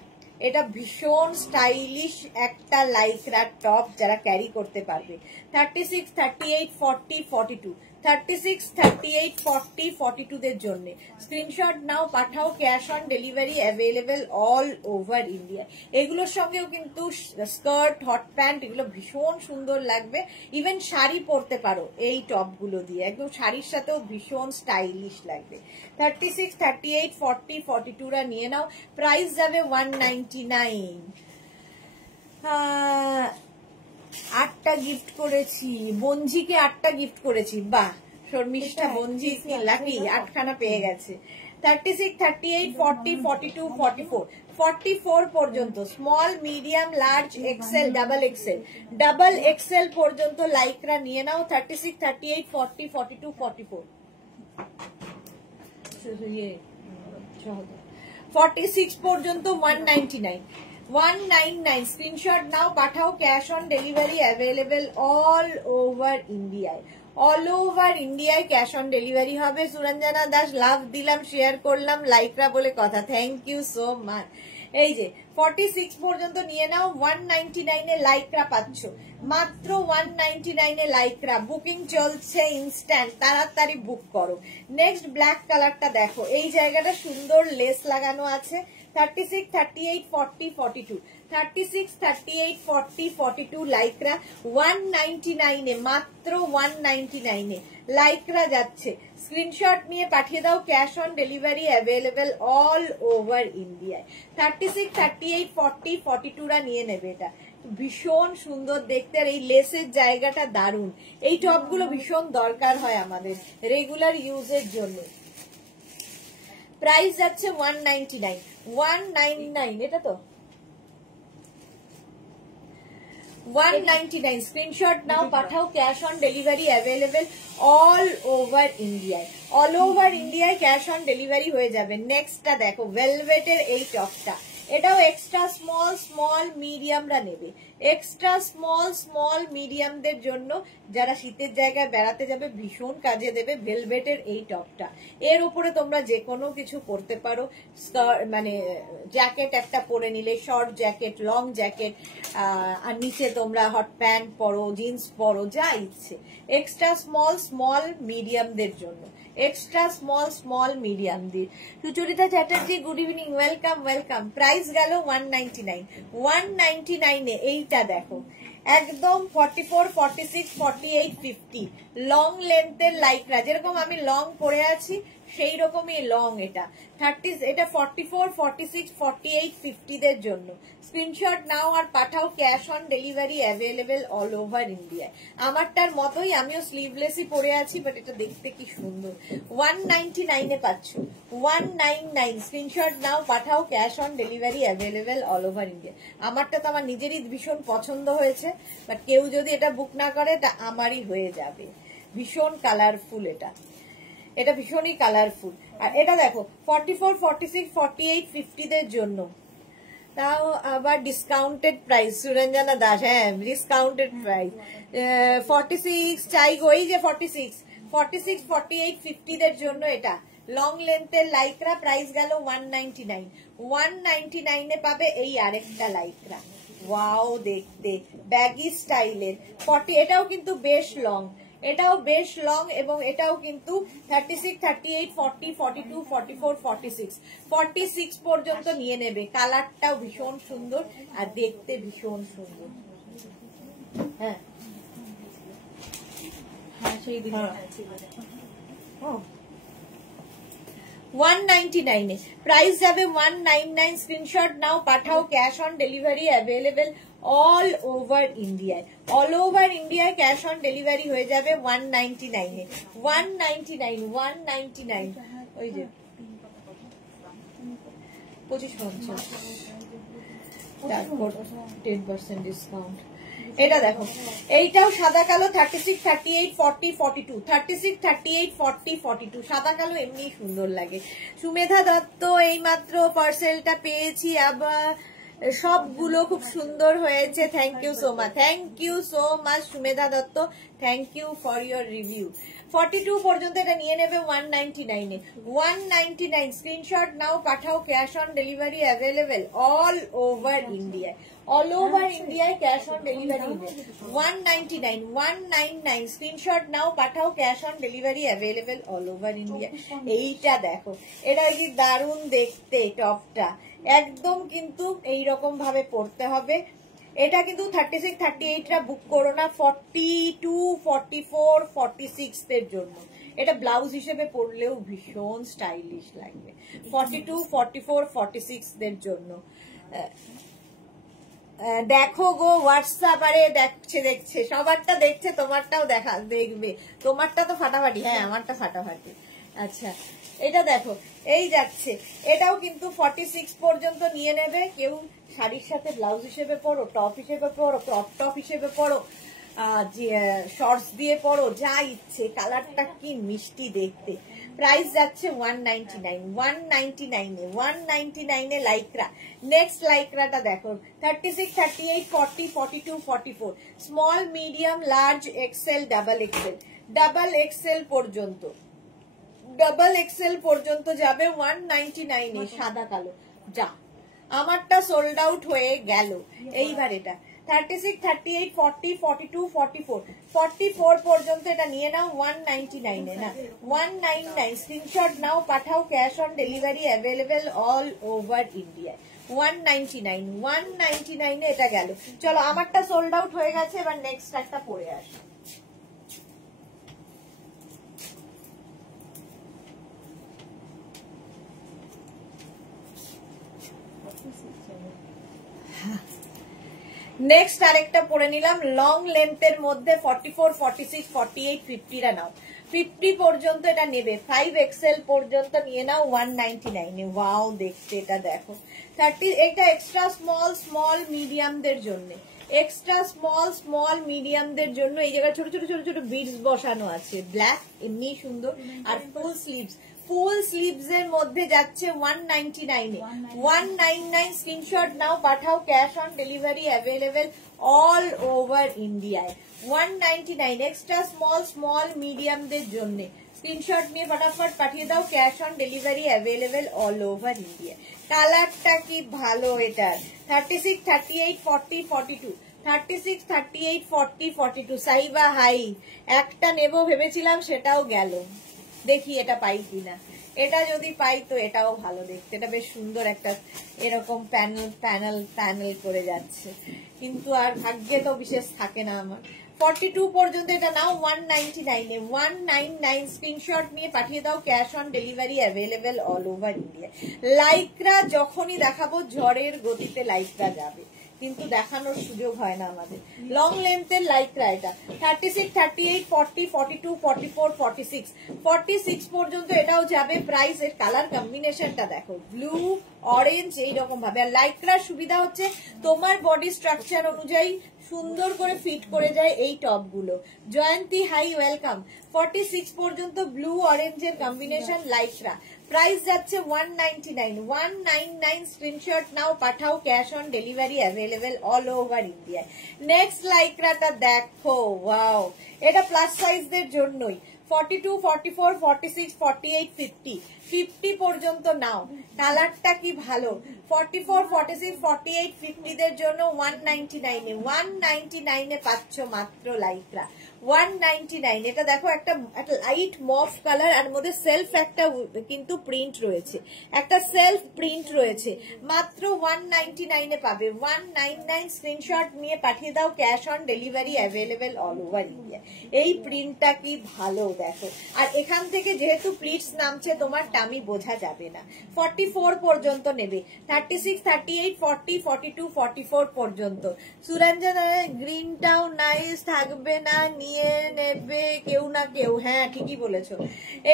এটা ভীষণ স্টাইলিশ একটা লাইক্রা টপ, যারা ক্যারি করতে পারবে। 36, 38, 40, 42, 36, 38, 40, 42 দের জন্য স্ক্রিনশট নাও, পাঠাও। Cash on delivery available all over India. এগুলোর সঙ্গেও কিন্তু স্কার্ট, হট প্যান্ট, এগুলো ভীষণ সুন্দর লাগবে। ইভেন শাড়ি পরতে পারো এই টপগুলো দিয়ে, একদম শাড়ির সাথেও ভীষণ স্টাইলিশ লাগবে। 36, 38, 40, 42 রা নিয়ে নাও। প্রাইস যাবে 199। 8টা গিফট করেছি, বঞ্জিকে 8টা গিফট করেছি। বাহ, শর্মিষ্ঠা বঞ্জি লাকি 8খানা পেয়ে গেছে। 36, 38, 40, 42, 44, 44 পর্যন্ত small, medium, large, XL, double XL, double XL পর্যন্ত লাইকরা নিয়ে নাও। 36, 38, 40, 42, 44, 46 পর্যন্ত 199, 199। স্ক্রিনশট নাও, পাঠাও। Cash on delivery available all over ইন্ডিয়ায়, অল ওভার ইন্ডিয়ায় ক্যাশ অন ডেলিভারি হবে। সুরঞ্জনা দাস, লাভ দিলাম, শেয়ার করলাম, লাইকরা বলে কথা, থ্যাংক ইউ সো মাচ। এই যে 46 পর্যন্ত নিয়ে নাও। 199 এ লাইকরা পাচ্ছ, মাত্র 199 এ লাইকরা। বুকিং চলছে ইনস্ট্যান্ট, তাড়াতাড়ি বুক করো। নেক্সট ব্ল্যাক কালারটা দেখো, এই জায়গাটা সুন্দর লেস লাগানো আছে। 36, 38, 40, 42, 36, 38, 40, 42 লাইকরা 199 এ, মাত্র 199 এ লাইকরা যাচ্ছে। স্ক্রিনশট নিয়ে পাঠিয়ে দাও। Cash on delivery available all over ইন্ডিয়ায়। 36, 38, 40, 42 রা নিয়ে নেবে। এটা ভীষণ সুন্দর দেখতে, আর এই লেসের জায়গাটা দারুণ। এই টপগুলো ভীষণ দরকার হয় আমাদের রেগুলার ইউজের জন্য। প্রাইস যাচ্ছে 199, 199। এটা তো 199। স্ক্রিনশট নাও, পাঠাও। Cash on delivery available all over ইন্ডিয়ায়, অল ওভার ইন্ডিয়ায় ক্যাশ অন ডেলিভারি হয়ে যাবে। নেক্সটটা দেখো, ভেলভেটের এই টপটা, এটাও এক্সট্রা স্মল, স্মল, মিডিয়ামরা নেবে। এক্সট্রা স্মল, স্মল, মিডিয়ামদের জন্য, যারা শীতের জায়গায় বেড়াতে যাবে, ভীষণ কাজে দেবে ভেলভেটের এই টপটা। এর উপরে তোমরা যে কোনো কিছু পরতে পারো, মানে জ্যাকেট একটা পরে নিলে, শর্ট জ্যাকেট, লং জ্যাকেট, আর নিচে তোমরা হট প্যান্ট পরো, জিন্স পরো, যা ইচ্ছে। এক্সট্রা স্মল, স্মল, মিডিয়ামদের জন্য, এক্সট্রা স্মল, স্মল, মিডিয়াম দিয়ে। Sucharita Chatterjee, good evening, welcome welcome. Price গেল 199, 199 এ এইটা দেখো, একদম 44, 46, 48, 50 লং লেন্থের লাইক্রা, যেরকম আমি লং পরে আছি সেই রকমই লং। এটা 30, এটা 44, 46, 48, 50 দের জন্য। স্ক্রিনশট নাও আর পাঠাও, cash on delivery available all over ইন্ডিয়ায়। আমারটার মতোই, আমিও স্লিভলেসই পরে আছি, বাট এটা দেখতে কি সুন্দর। 199 এ পাচ্ছ, 199। স্ক্রিনশট নাও পাঠাও, cash on delivery available all over India. আমারটা তো আমার নিজেরই ভীষণ পছন্দ হয়েছে, বাট কেউ যদি এটা বুক না করে এটা আমারই হয়ে যাবে। ভীষণ কালারফুল, এটা ভীষণই কালারফুল। আর এটা দেখো 44, 46, 48, 50 দের জন্য, তাও আবার ডিসকাউন্টেড প্রাইস। সুরঞ্জনা দাস, হ্যাঁ ডিসকাউন্টেড প্রাইস। 46 চাই গো, এই যে 46, 46, 48, 50 দের জন্য এটা লং লেন্থের লাইক্রা। প্রাইস গেল 199। 199 এ পাবে এই আরেকটা লাইক্রা। ওয়াও দেখতে ব্যাগি স্টাইলের 40, এটাও কিন্তু বেশ লং, এটাও বেশ লং, এবং এটাও কিন্তু 36, 38, 40, 42, 44, 46, 46 পর্যন্ত নিয়ে নেবে। কালারটাও ভীষণ সুন্দর আর দেখতে ভীষণ সুন্দর। হ্যাঁ সেই দিন 199 এ প্রাইস যাবে 199। স্ক্রিনশট নাও পাঠাও, cash on delivery available all over ইন্ডিয়ায়। অল ওভার ইন্ডিয়ায় ক্যাশ অন ডেলিভারি হয়ে যাবে 199 এ। 199, 199, ওই যে 25-50, তারপর 10% ডিসকাউন্ট। এটা দেখো, এইটাও সাদা কালো 36, 38, 40, 42, 36, 38, 40, 42 সাদা কালো এমনি সুন্দর লাগে। সুমেধা দত্ত এইমাত্র পার্সেলটা পেয়েছি, আবার সবগুলো খুব সুন্দর হয়েছে। Thank you so much, thank you so much Sumedha Dutta, thank you for your review. 42 পর্যন্ত এটা নিয়ে নেবে 199 এ। 199 স্ক্রিনশট নাও পাঠাও, cash on delivery available all over ইন্ডিয়ায়। অল ওভার ইন্ডিয়ায় ক্যাশ অন ডেলিভারি 199, 199 স্ক্রিনশট নাও পাঠাও, cash on delivery available all over India. এইটা দেখো, এটা কি দারুণ দেখতে টপটা, একদম কিন্তু এইরকম ভাবে পড়তে হবে। এটা কিন্তু 36, 38 টা বুক করো না, 42, 44, 46 এর জন্য। এটা ব্লাউজ হিসেবে পরলেও ভীষণ স্টাইলিশ লাগবে। 42, 44, 46 দের জন্য। দেখো গো হোয়াটসঅ্যাপ, আরে দেখছে সবারটা দেখছে, তোমারটাও দেখবে। তোমারটা তো ফাটাফাটি, হ্যাঁ আমারটা ফাটাফাটি। আচ্ছা এটা দেখো, এই যাচ্ছে, এটাও কিন্তু 46 পর্যন্ত নিয়ে নেবে। কেউ শাড়ির সাথে ব্লাউজ হিসেবে পরো, টপ হিসেবে পরো, ক্রপ টপ হিসেবে পরো, শর্টস দিয়ে পরো, যা ইচ্ছে। কালারটা কি মিষ্টি দেখতে। প্রাইস যাচ্ছে 199, 199 এ। 199 এ লাইক্রা। নেক্সট লাইক্রাটা দেখো 36, 38, 40, 42, 44 small, medium, large, XL, double XL. Double XL পর্যন্ত, ডাবল এক্সেল পর্যন্ত যাবে 199 এ। সাদা কালো, যা আমারটা সোল্ড আউট হয়ে গেল। এইবার এটা 36, 38, 40, 42, 44 44 পর্যন্ত এটা নিয়ে নাও 199 এ। না 199 স্ক্রিনশট নাও পাঠাও, cash on delivery available all over India. 199, 199 এ এটা গেল। চলো আমারটা সোল্ড আউট হয়ে গেছে, এবার নেক্সট একটা পরে আসি। নেক্সট আরেকটা পরে নিলাম লং লেন্থের মধ্যে 44, 46, 48, 50 টা নাও। 50 পর্যন্ত এটা নেবে, 5 এক্সেল পর্যন্ত নিয়ে নাও 199 এ। ওয়াও দেখতে এটা দেখো। 30, এটা এক্সট্রা স্মল, স্মল মিডিয়ামদের জন্য, এক্সট্রা স্মল, স্মল মিডিয়ামদের জন্য। এই জায়গায় ছোট ছোট ছোট ছোট বিডস বসানো আছে, ব্ল্যাক, এমনি সুন্দর। আর ফুল স্লিভস, ফুল স্লিভস এর মধ্যে যাচ্ছে 199 এ। 199 স্ক্রিনশট নাও পাঠাও, cash on delivery available all over ইন্ডিয়ায়। 199 এক্সট্রা স্মল, স্মল মিডিয়ামদের জন্য। স্ক্রিনশট নিয়ে ফটাফট পাঠিয়ে দাও, cash on delivery available all over India. কালারটা কি ভালো এটার। 36, 38, 40, 42 36, 38, 40, 42 সাইবা হাই। একটা নেব ভেবেছিলাম, সেটাও গেল। দেখি এটা পাই কিনা। এটা যদি পাই তো এটাও ভালো দেখতে, এটা বেশ সুন্দর একটা এরকম প্যানেল প্যানেল প্যানেল করে যাচ্ছে, কিন্তু আর ভাগ্যে তো বিশেষ থাকে না আমার। 42 পর্যন্ত এটা নাও 199 এ, 199 স্ক্রিনশট নিয়ে পাঠিয়ে দাও, cash on delivery available all over India. লাইকরা যখনই দেখাবো ঝড়ের গতিতে লাইকরা যাবে, কিন্তু দেখানোর সুযোগ হয় না আমাদের। লং লেন্থের লাইকরা এটা 36, 38, 40, 42, 44, 46, 46 পর্যন্ত এটাও যাবে। প্রাইস এর কালার কম্বিনেশনটা দেখো, ব্লু অরেঞ্জ এইরকম ভাবে। আর লাইকরার সুবিধা হচ্ছে তোমার বডি স্ট্রাকচার অনুযায়ী সুন্দর করে ফিট করে যায় এই টপ গুলো। জয়ন্তী হাই ওয়েলকাম। 46 পর্যন্ত ব্লু অরেঞ্জের কম্বিনেশন লাইকরা, প্রাইস যাচ্ছে 199, 199 স্ক্রিনশট নাও পাঠাও, cash on delivery available all over India. Next লাইকরাটা দেখো, ওয়াও, এটা প্লাস সাইজদের জন্যই। 42, 44, 46, 48, 50, 50 পর্যন্ত নাও, কালারটা কি ভালো। 44, 46, 48, 50 দের জন্য 199 এ, 199 এ পাচ্ছ মাত্র লাইকরা, 199। এটা দেখো একটা লাইট মফ কালার, আর মধ্যে সেলফ একটা কিন্তু প্রিন্ট রয়েছে, একটা সেলফ প্রিন্ট রয়েছে, মাত্র 199 এ পাবে। 199 স্ক্রিনশট নিয়ে পাঠিয়ে দাও, cash on delivery available all over India. এই প্রিন্টটা কি ভালো দেখো, আর এখান থেকে যেহেতু প্লিটস নামছে তোমার টামি বোঝা যাবে না। 44 পর্যন্ত নেবে, 36, 38, 40, 42, 44 পর্যন্ত। সুরঞ্জন গ্রিনটাও নাইস থাকবে না, নিয়ে নেবে কেউ না কেউ, হ্যাঁ ঠিকই বলেছো,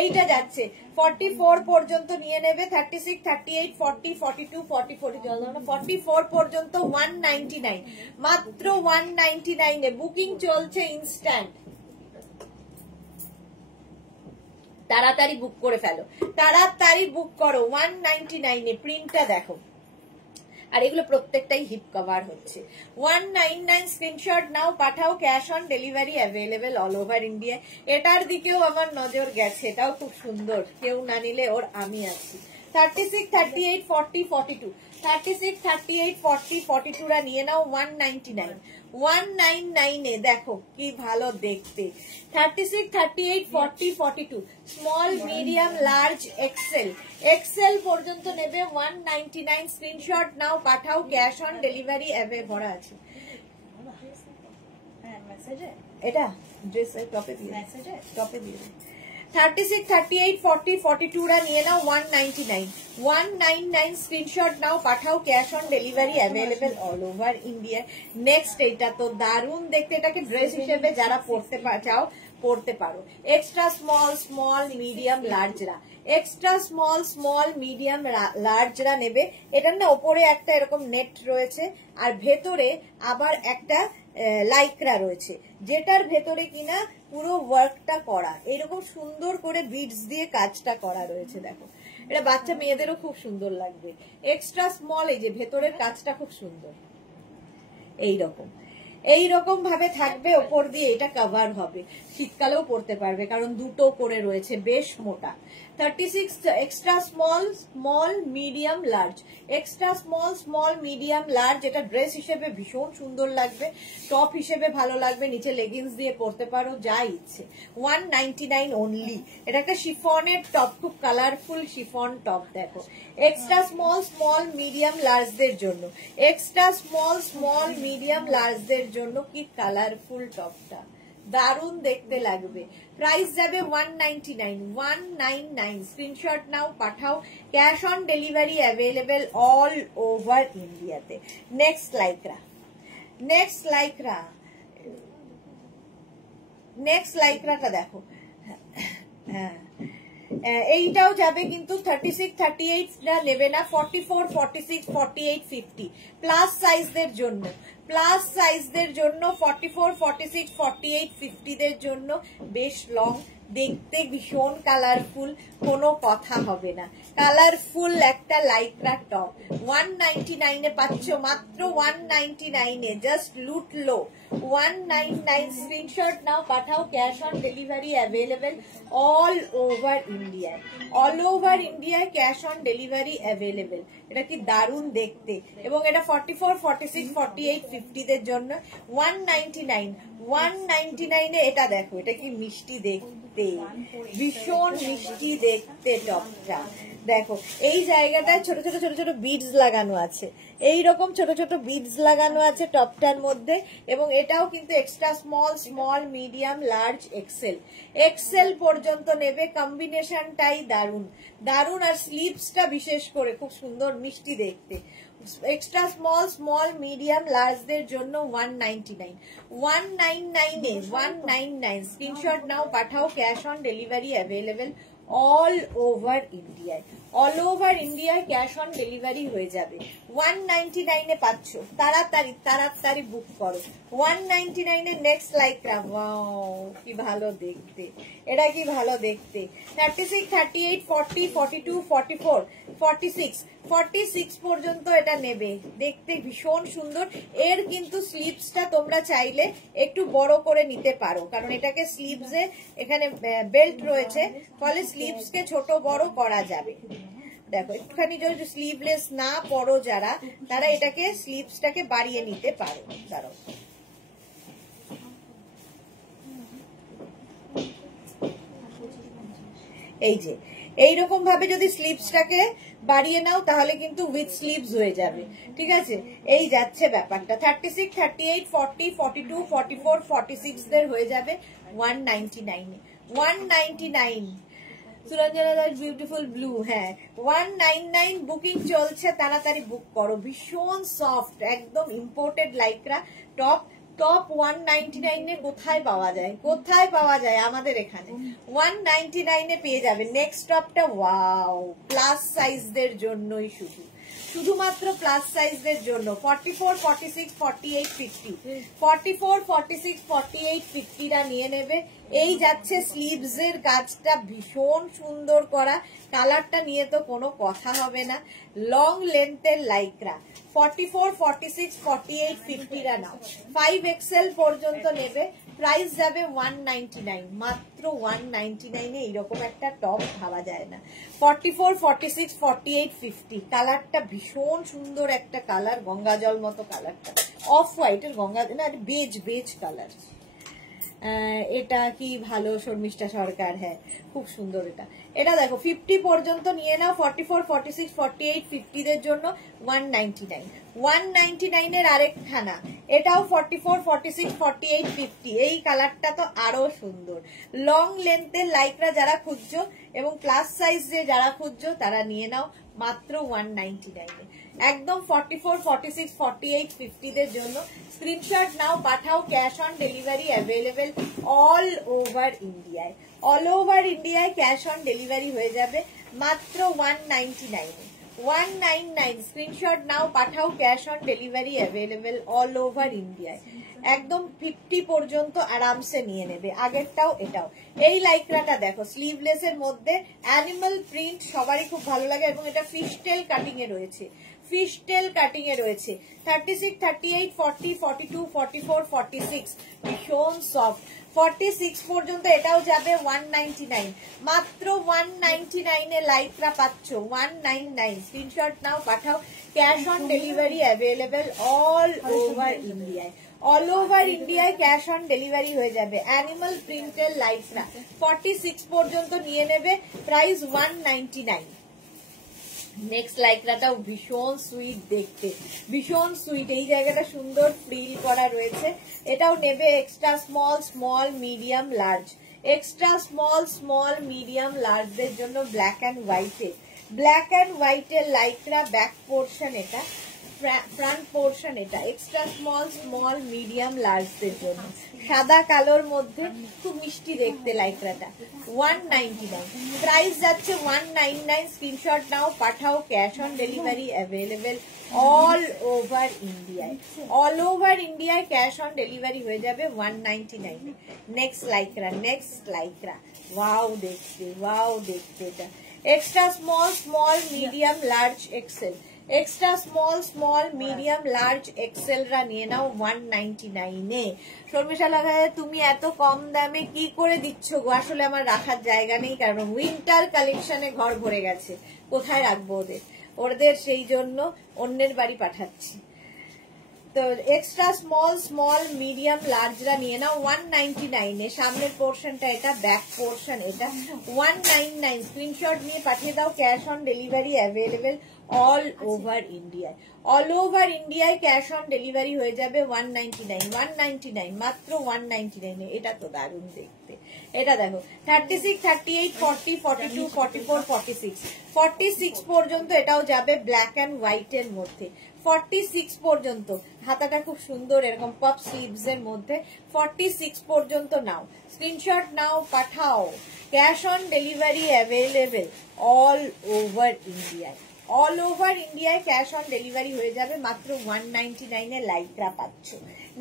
এইটা যাচ্ছে 44 পর্যন্ত নিয়ে নেবে। 36, 38, 40, 42, 44, 44 পর্যন্ত 199, মাত্র 199 এ বুকিং চলছে ইনস্ট্যান্ট। তাড়াতাড়ি বুক করে ফেলো, তাড়াতাড়ি বুক করো। 199 এ প্রিন্টটা দেখো, আর এগুলো প্রত্যেকটাই হিপ কভার হচ্ছে। 199 স্ক্রিনশট নাও পাঠাও, cash on delivery available all over India. এটার দিকেও আমার নজর গেছে, এটাও খুব সুন্দর, কেউ না নিলে ওর আমি আছি। 36, 38, 40, 42, 36, 38, 40, 42 রা নিয়ে নাও 199, 199 এ দেখো কি ভালো দেখতে। 36, 38, 40, 42, small medium large XL, XL পর্যন্ত নেবে 199 স্ক্রিনশট নাও পাঠাও, ক্যাশ অন ডেলিভারি ভরা আছে। এটা ড্রেস টপে দিয়ে, টপে দিয়ে 36, 38, 40, 42 রা নিয়ে নাও 199, 199 স্ক্রিনশট নাও পাঠাও, cash on delivery available all over India. Next এটা তো দারুণ দেখতে, এটাকে ড্রেস হিসেবে যারা পড়তে চাও পড়তে পারো। এক্সট্রা স্মল স্মল মিডিয়াম লার্জরা, এক্সট্রা স্মল স্মল মিডিয়াম লার্জরা নেবে। এটার না ওপরে একটা এরকম নেট রয়েছে, আর ভেতরে আবার একটা লাইক্রা রয়েছে, যেটার ভেতরে কিনা পুরো ওয়ার্কটা করা, এরকম সুন্দর করে বিডস দিয়ে কাজটা করা রয়েছে। দেখো এটা বাচ্চা মেয়েদেরও খুব সুন্দর লাগবে। এক্সট্রা স্মল, এই যে ভেতরের কাজটা খুব সুন্দর, এইরকম ভাবে থাকবে, ওপর দিয়ে এটা কভার হবে, শীতকালেও পরতে পারবে কারণ দুটো করে রয়েছে, বেশ মোটা। 36 extra small small medium large, extra small small medium large. এটা ড্রেস হিসেবে ভীষণ সুন্দর লাগবে, টপ হিসেবে ভালো লাগবে, নিচে লেগিংস দিয়ে পরতে পারো, যা ইচ্ছে। 199 অনলি। এটা একটা শিফনের টপ, খুব কালারফুল শিফন টপ। দেখো এক্সট্রা স্মল স্মল মিডিয়াম লার্জদের জন্য, এক্সট্রা স্মল স্মল মিডিয়াম লার্জদের জন্য কি কালারফুল টপটা, দারুণ দেখতে লাগবে। প্রাইস যাবে 199, 199 স্ক্রিনশট নাও পাঠাও, cash on delivery available all over ইন্ডিয়াতে। নেক্সট লাইকরা, নেক্সট লাইকরা, নেক্সট লাইকরাটা দেখো, হ্যাঁ এইটাও যাবে কিন্তু 36, 38 নেবে না, 44, 46, 48, 50 প্লাস সাইজদের জন্য, প্লাস সাইজদের জন্য 44, 46, 48, 50 দের জন্য বেশ লং, দেখতে ভীষণ কালারফুল, কোনো কথা হবে না, কালারফুল একটা লাইক্রা টপ 199 এ পাচ্ছ, মাত্র 199 এ, জাস্ট লুটলো। 199 স্ক্রিনশট নাও পাঠাও, cash on delivery available all over ইন্ডিয়ায়, অল ওভার ইন্ডিয়ায় ক্যাশ অন ডেলিভারি অ্যাভেলেবেল। এটা কি দারুণ দেখতে, এবং এটা 44, 46, 48, 50 দের জন্য 199, 199 এটা দেখো, এটা কি মিষ্টি দেখতে, ভীষণ মিষ্টি দেখতে টপটা। দেখো এই জায়গাটায় ছোট ছোট ছোট ছোট বিডস লাগানো আছে, এইরকম ছোট ছোট বিডস লাগানো আছে টপটার মধ্যে। এবং এটাও কিন্তু extra small, small, medium, large, XL, XL পর্যন্ত নেবে। কম্বিনেশনটাই দারুণ দারুণ। আর স্লিভসটা বিশেষ করে খুব সুন্দর মিষ্টি দেখতে। এক্সট্রা স্মল, স্মল, মিডিয়াম, লার্জদের জন্য 199, 199 199। স্ক্রিনশট নাও, পাঠাও, cash on delivery available all over ইন্ডিয়ায়। অল ওভার ইন্ডিয়ায় ক্যাশ অন ডেলিভারি হয়ে যাবে। 199 পাচ্ছ, তাড়াতাড়ি তাড়াতাড়ি বুক করো। 199 নেক্সট লাইক্রা। ওয়াও কি ভালো দেখতে, এটা কি ভালো দেখতে। 36, 38, 40, 42, 44, 46, 46 পর্যন্ত এটা নেবে। দেখতে ভীষণ সুন্দর। এর কিন্তু স্লিভসটা তোমরা চাইলে একটু বড় করে নিতে পারো, কারণ এটাকে স্লিভসে এখানে বেল্ট রয়েছে, ফলে স্লিভসকে ছোট বড় করা যাবে। দেখো একটুখানি যদি স্লিভলেস না পরো যারা, তারা এটাকে স্লিভসটাকে বাড়িয়ে নিতে পারো। দাঁড়াও, এই যে এইরকম ভাবে যদি স্লিভসটাকে বাড়িয়ে নাও তাহলে কিন্তু উইথ স্লিভস হয়ে যাবে। ঠিক আছে, এই যাচ্ছে ব্যাপারটা। 36, 38, 40, 42, 44, 46 দের হয়ে যাবে 199 199। সুরঞ্জনা দাস বিউটিফুল ব্লু, হ্যাঁ 199 বুকিং চলছে, তাড়াতাড়ি বুক করো। ভীষণ সফট, একদম ইম্পোর্টেড লাইক্রা টপ। টপ 199 কোথায় পাওয়া যায়, কোথায় পাওয়া যায়? আমাদের এখানে 199 পেয়ে যাবে। নেক্সট টপটা ওয়াও, প্লাস সাইজদের জন্যই, শুধুমাত্র প্লাস সাইজদের জন্য। 44, 46, 48, 50, 44, 46, 48, 50টা নিয়ে নেবে। এই যাচ্ছে স্লিভস এর কাজটা ভীষণ সুন্দর করা, কালারটা নিয়ে তো কোনো কথা হবে না। লং লেন্থের লাইক্রা 44, 46, 48, 50টা নাও। 5XL পর্যন্ত নেবে। প্রাইস যাবে 199, মাত্র 199 এইরকম একটা টপ ভাবা যায় না। 44, 46, 48, 50 কালারটা ভীষণ সুন্দর একটা কালার, গঙ্গা জল মতো কালারটা, অফ হোয়াইটের গঙ্গা না, বেজ বেজ কালার। এটা কি ভালো শর্মিষ্ঠা সরকার, হ্যাঁ খুব সুন্দর। এটা এটা দেখো 50 পর্যন্ত নিয়ে নাও। 44, 46, 48, 50 দের জন্য 199। 199 এর আরেকখানা, এটাও 44, 46, 48, 50। এই কালারটা তো আরো সুন্দর। লং লেন্থের লাইকরা যারা খুঁজছো এবং প্লাস সাইজ যারা খুঁজছো তারা নিয়ে নাও মাত্র 199। একদম 44, 46, 48, 50 দের জন্য স্ক্রিনশট নাও, পাঠাও, cash on delivery available all over ইন্ডিয়ায়। অল ওভার ইন্ডিয়ায় ক্যাশ অন ডেলিভারি হয়ে যাবে মাত্র 199। 199 স্ক্রিনশট নাও, পাঠাও, cash on delivery available all over ইন্ডিয়ায়। একদম 50 পর্যন্ত আরামসে নিয়ে নেবে। আগেরটাও এটাও। এই লাইক্রাটা দেখো স্লিভলেস এর মধ্যে অ্যানিমাল প্রিন্ট, সবারই খুব ভালো লাগে এবং এটা ফিশটেল কাটিং এ রয়েছে, ফিশটেল কাটিং এ রয়েছে। 36, 38, 40, 42, 44, 46 ভীষণ সফট। 46 পর্যন্ত এটাও যাবে 199, মাত্র 199 এ লাইক্রা পাচ্ছ। 199 স্ক্রিনশট নাও, পাঠাও, cash on delivery available all over ইন্ডিয়ায়। অল ওভার ইন্ডিয়ায় ক্যাশ অন ডেলিভারি হয়ে যাবে। অ্যানিমাল প্রিন্টের লাইক্রা 46 পর্যন্ত নিয়ে নেবে, প্রাইস 199। নেক্সট লাইক্রাটাও ভীষণ সুইট দেখতে, ভীষণ সুইট। এই জায়গাটা সুন্দর ফ্রিল করা রয়েছে। এটাও নেবে extra small, small, medium, large. Extra small, small, medium, লার্জদের জন্য ব্ল্যাক অ্যান্ড হোয়াইটে, ব্ল্যাক অ্যান্ড হোয়াইটের লাইক্রা। ব্যাক পোর্শন এটা, ফ্রন্ট পোর্শন এটা। এক্সট্রা স্মল, স্মল, মিডিয়াম, লার্জদের জন্য সাদা কালোর মধ্যে খুব মিষ্টি দেখতে লাইক্রাটা। 199 প্রাইস যাচ্ছে 199। স্ক্রিনশট নাও, পাঠাও, cash on delivery available all over ইন্ডিয়ায়। অল ওভার ইন্ডিয়ায় ক্যাশ অন ডেলিভারি হয়ে যাবে 199। Next lycra, next lycra. Wow দেখতে, ওয়াও দেখতে। এটা extra small, small, medium, large, XL. Extra small, small, medium, large, XL রা নিয়ে নাও 199 এ। শর্মিষ্ঠা লাগায় তুমি এত কম দামে কি করে দিচ্ছ গো? আসলে আমার রাখার জায়গা নেই, কারণ উইন্টার কালেকশনে ঘর ভরে গেছে, কোথায় রাখবো ওদের? ওদের সেই জন্য অন্যের বাড়ি পাঠাচ্ছি। তো এক্সট্রা স্মল মিডিয়াম লার্জরা নিয়ে নাও 199 এ। সামনের পোর্শনটা এটা, ব্যাক পোর্শন এটা 199। স্ক্রিনশট নিয়ে পাঠিয়ে দাও। Cash on delivery available all over ইন্ডিয়ায়। অল ওভার ইন্ডিয়ায় ক্যাশ অন ডেলিভারি হয়ে যাবে 199 মাত্র 199 এ। এটা তো দারুণ দেখতে। এটা দেখো 36, 38, 40, 42, 44, 46 46 পর্যন্ত এটাও যাবে ব্ল্যাক অ্যান্ড হোয়াইট এর মধ্যে। 46 পর্যন্ত হাতাটা খুব সুন্দর এরকম পপ স্লিভস এর মধ্যে। 46 পর্যন্ত নাও, স্ক্রিনশট নাও, পাঠাও। Cash on delivery available all over ইন্ডিয়ায়। অল ওভার ইন্ডিয়ায় ক্যাশ অন ডেলিভারি হয়ে যাবে মাত্র 199 এ। লাইকরা পাচ্ছ।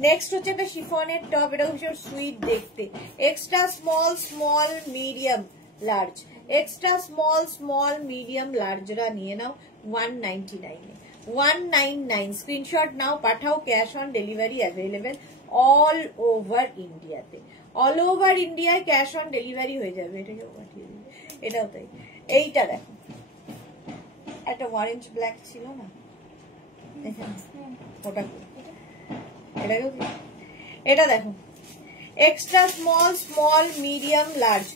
নেক্সট হচ্ছে একটা শিফনের টপ। এটা ভীষণ সুইট দেখতে। Extra small medium large. Extra small medium লার্জরা নিয়ে নাও 199 এ। 199 স্ক্রিনশট নাও, পাঠাও। Cash on delivery available all over ইন্ডিয়াতে। অল ওভার ইন্ডিয়ায় ক্যাশ অন ডেলিভারি হয়ে যাবে। এটাকে পাঠিয়ে দিই। এটাও তাই। এইটা দেখো, একটা অরেঞ্জ ব্ল্যাক ছিল না, ওটা এটা দেখো এক্সট্রা স্মল মিডিয়াম লার্জ।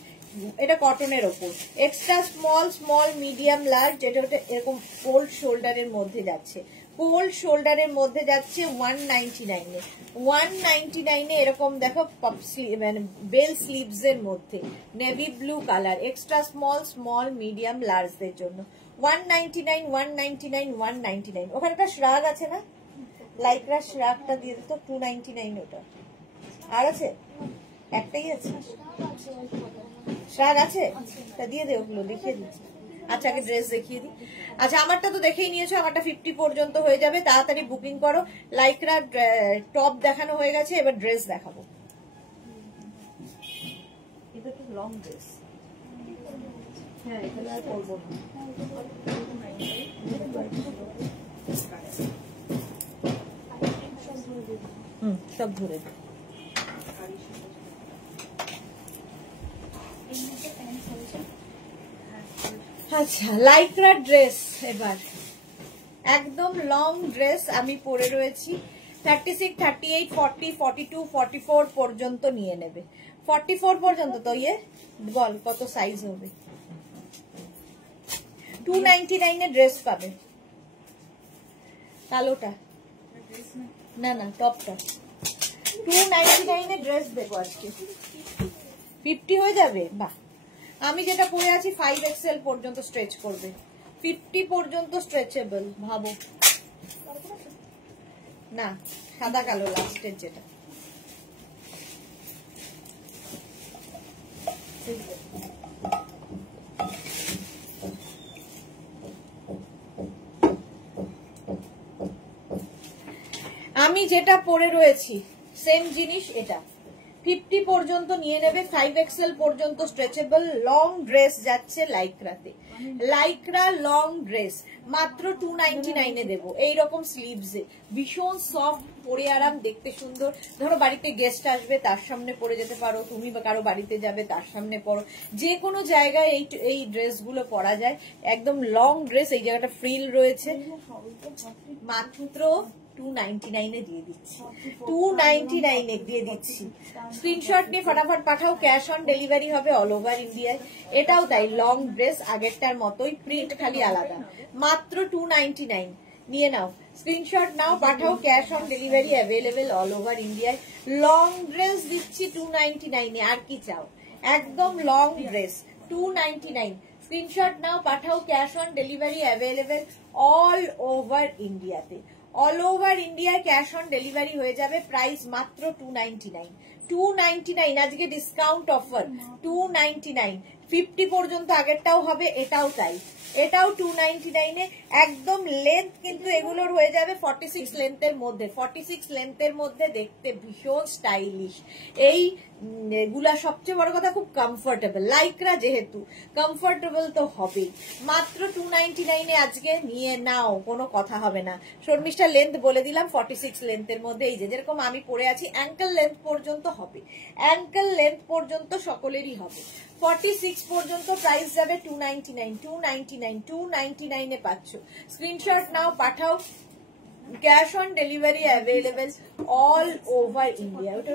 এটা কটনের ওপর। এক্সট্রা স্মল মিডিয়াম লার্জ, যেটা এরকম কোল্ড শোল্ডারের মধ্যে যাচ্ছে। কোল্ড শোল্ডারের মধ্যে যাচ্ছে 199 এ। 199 এ এরকম দেখো মানে বেল স্লিভস এর মধ্যে navy blue colour. Extra small medium লার্জদের জন্য 199 199 199। ওখানে একটা শ্রাগ আছে না, লাইকরা শ্রাগটা দিয়ে দিত 299 ওটা। আর আছে একটাই আছে, শ্রাগ আছে, তা দিয়ে দে, ওগুলো দেখিয়ে দিচ্ছি। আচ্ছা আগে ড্রেস দেখিয়ে দিই। আচ্ছা আমারটা তো দেখেই নিয়েছো, আমারটা 50 পর্যন্ত হয়ে যাবে। তাড়াতাড়ি বুকিং করো। লাইকরা টপ দেখানো হয়ে গেছে, এবার ড্রেস দেখাবো। এটা তো লং ড্রেস। হ্যাঁ এখানে আর করবো না। সব ধরে দে। আচ্ছা লাইক্রা ড্রেস এবার একদম লং ড্রেস আমি পরে রয়েছি। 36, 38, 40, 42, 44 পর্যন্ত নিয়ে নেবে। 44 পর্যন্ত তো ইয়ে বল কত সাইজ হবে। 299 এ ড্রেস পাবে। কালোটা না না, টপটা 299 এ ড্রেস দেবো আজকে। 50 হয়ে যাবে। বাহ, আমি যেটা পরে আছি 5XL পর্যন্ত স্ট্রেচ করবে। 50 পর্যন্ত স্ট্রেচেবল। ভাবো না, সাদা কালো লাস্টের যেটা। আমি যেটা পরে রয়েছি সেম জিনিস এটা। 50 পর্যন্ত নিয়ে নেবে। 5XL পর্যন্ত স্ট্রেচেবল লং ড্রেস যাচ্ছে লাইক্রাতে। লাইক্রা লং ড্রেস মাত্র 299 এ দেবো। এইরকম স্লিভসে ভীষণ সফট, পরে আরাম, দেখতে সুন্দর। ধরো বাড়িতে গেস্ট আসবে তার সামনে পরে যেতে পারো, তুমি বা কারো বাড়িতে যাবে তার সামনে পরো, যে কোনো জায়গায় এই ড্রেসগুলো পরা যায়। একদম লং ড্রেস। এই জায়গাটা ফ্রিল রয়েছে। মাত্র 299 এ দিয়ে দিচ্ছি। 299 এ দিয়ে দিচ্ছি। স্ক্রিনশট নিয়ে ফটাফট পাঠাও। ক্যাশ অন ডেলিভারি হবে অল ওভার ইন্ডিয়ায়। এটাও তাই, লং ড্রেস আগেরটার মতোই, প্রিন্ট খালি আলাদা। মাত্র 299 নিয়ে নাও। স্ক্রিনশট নাও, পাঠাও। Cash on delivery available all over ইন্ডিয়ায়। লং ড্রেস দিচ্ছি 299 এ। আর কি চাও, একদম লং ড্রেস 299। স্ক্রিনশট নাও, পাঠাও। Cash on delivery available all over ইন্ডিয়াতে। অল ওভার ইন্ডিয়ায় ক্যাশ অন ডেলিভারি হয়ে যাবে। প্রাইস মাত্র 299। 299 আজকে ডিসকাউন্ট অফার 299। 50 পর্যন্ত আগেরটাও হবে, এটাও তাই। এটাও 299 এ। একদম লেন্থ কিন্তু এগুলোর হয়ে যাবে 46 লেন্থের মধ্যে। 46 লেন্থের মধ্যে দেখতে ভীষণ স্টাইলিশ। এই এগুলা সবচেয়ে বড় কথা খুব কমফোর্টেবল। লাইকরা যেহেতু কমফোর্টেবল তো হবেই। মাত্র 299 এ আজকে নিয়ে নাও, কোনো কথা হবে না। শর্মিষ্ঠা লেন্থ বলে দিলাম 46 লেন্থের মধ্যে। এই যে যেরকম আমি পরে আছি অ্যাঙ্কেল লেন্থ পর্যন্ত হবে। অ্যাঙ্কেল লেন্থ পর্যন্ত সকলেরই হবে। 46 পর্যন্ত প্রাইস যাবে 299। 299 এ পাচ্ছ। স্ক্রিনশট নাও, পাঠাও। Cash on delivery available all over India. ওটা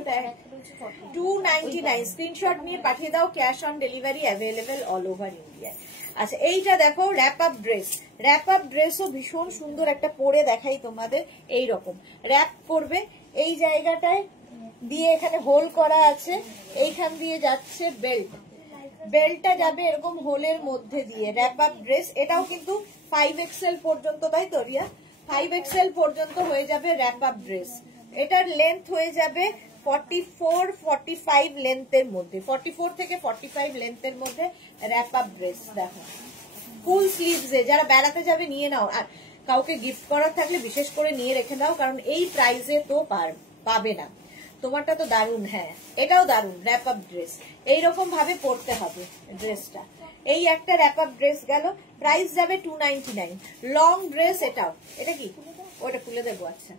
299 স্ক্রিনশট নিয়ে পাঠিয়ে দাও, cash on delivery available all over India. আচ্ছা এইটা দেখো wrap up dress, wrap up ড্রেসও ভীষণ সুন্দর, একটা পরে দেখাই তোমাদের। এই রকম র্যাপ করবে, এই জায়গাটায় দিয়ে এখানে হোল করা আছে, এইখান দিয়ে যাচ্ছে বেল্ট, বেল্টটা যাবে এরকম হোলের মধ্যে দিয়ে। র্যাপ আপ ড্রেস, এটাও কিন্তু 5XL পর্যন্ত, তাই তো রিয়া? 5XL পর্যন্ত হয়ে যাবে র্যাপ আপ ড্রেস। এটার লেন্থ হয়ে যাবে 44-45 লেন্থের মধ্যে, 44 থেকে 45 লেন্থের মধ্যে র্যাপ আপ ড্রেস। দেখো ফুল স্লিভসে, যারা বেড়াতে যাবে নিয়ে নাও, আর কাউকে গিফট করার থাকলে বিশেষ করে নিয়ে রেখে দাও, কারণ এই প্রাইসে তো পাবে না। তোমারটা তো দারুণ, হ্যাঁ এটাও দারুণ র্যাপ আপ ড্রেস। এইরকম ভাবে পরতে হবে ড্রেসটা। এই একটা র্যাপ আপ ড্রেস গেল, প্রাইস যাবে 299। লং ড্রেস এটাও, এটা কি ওটা খুলে দেবো? আচ্ছা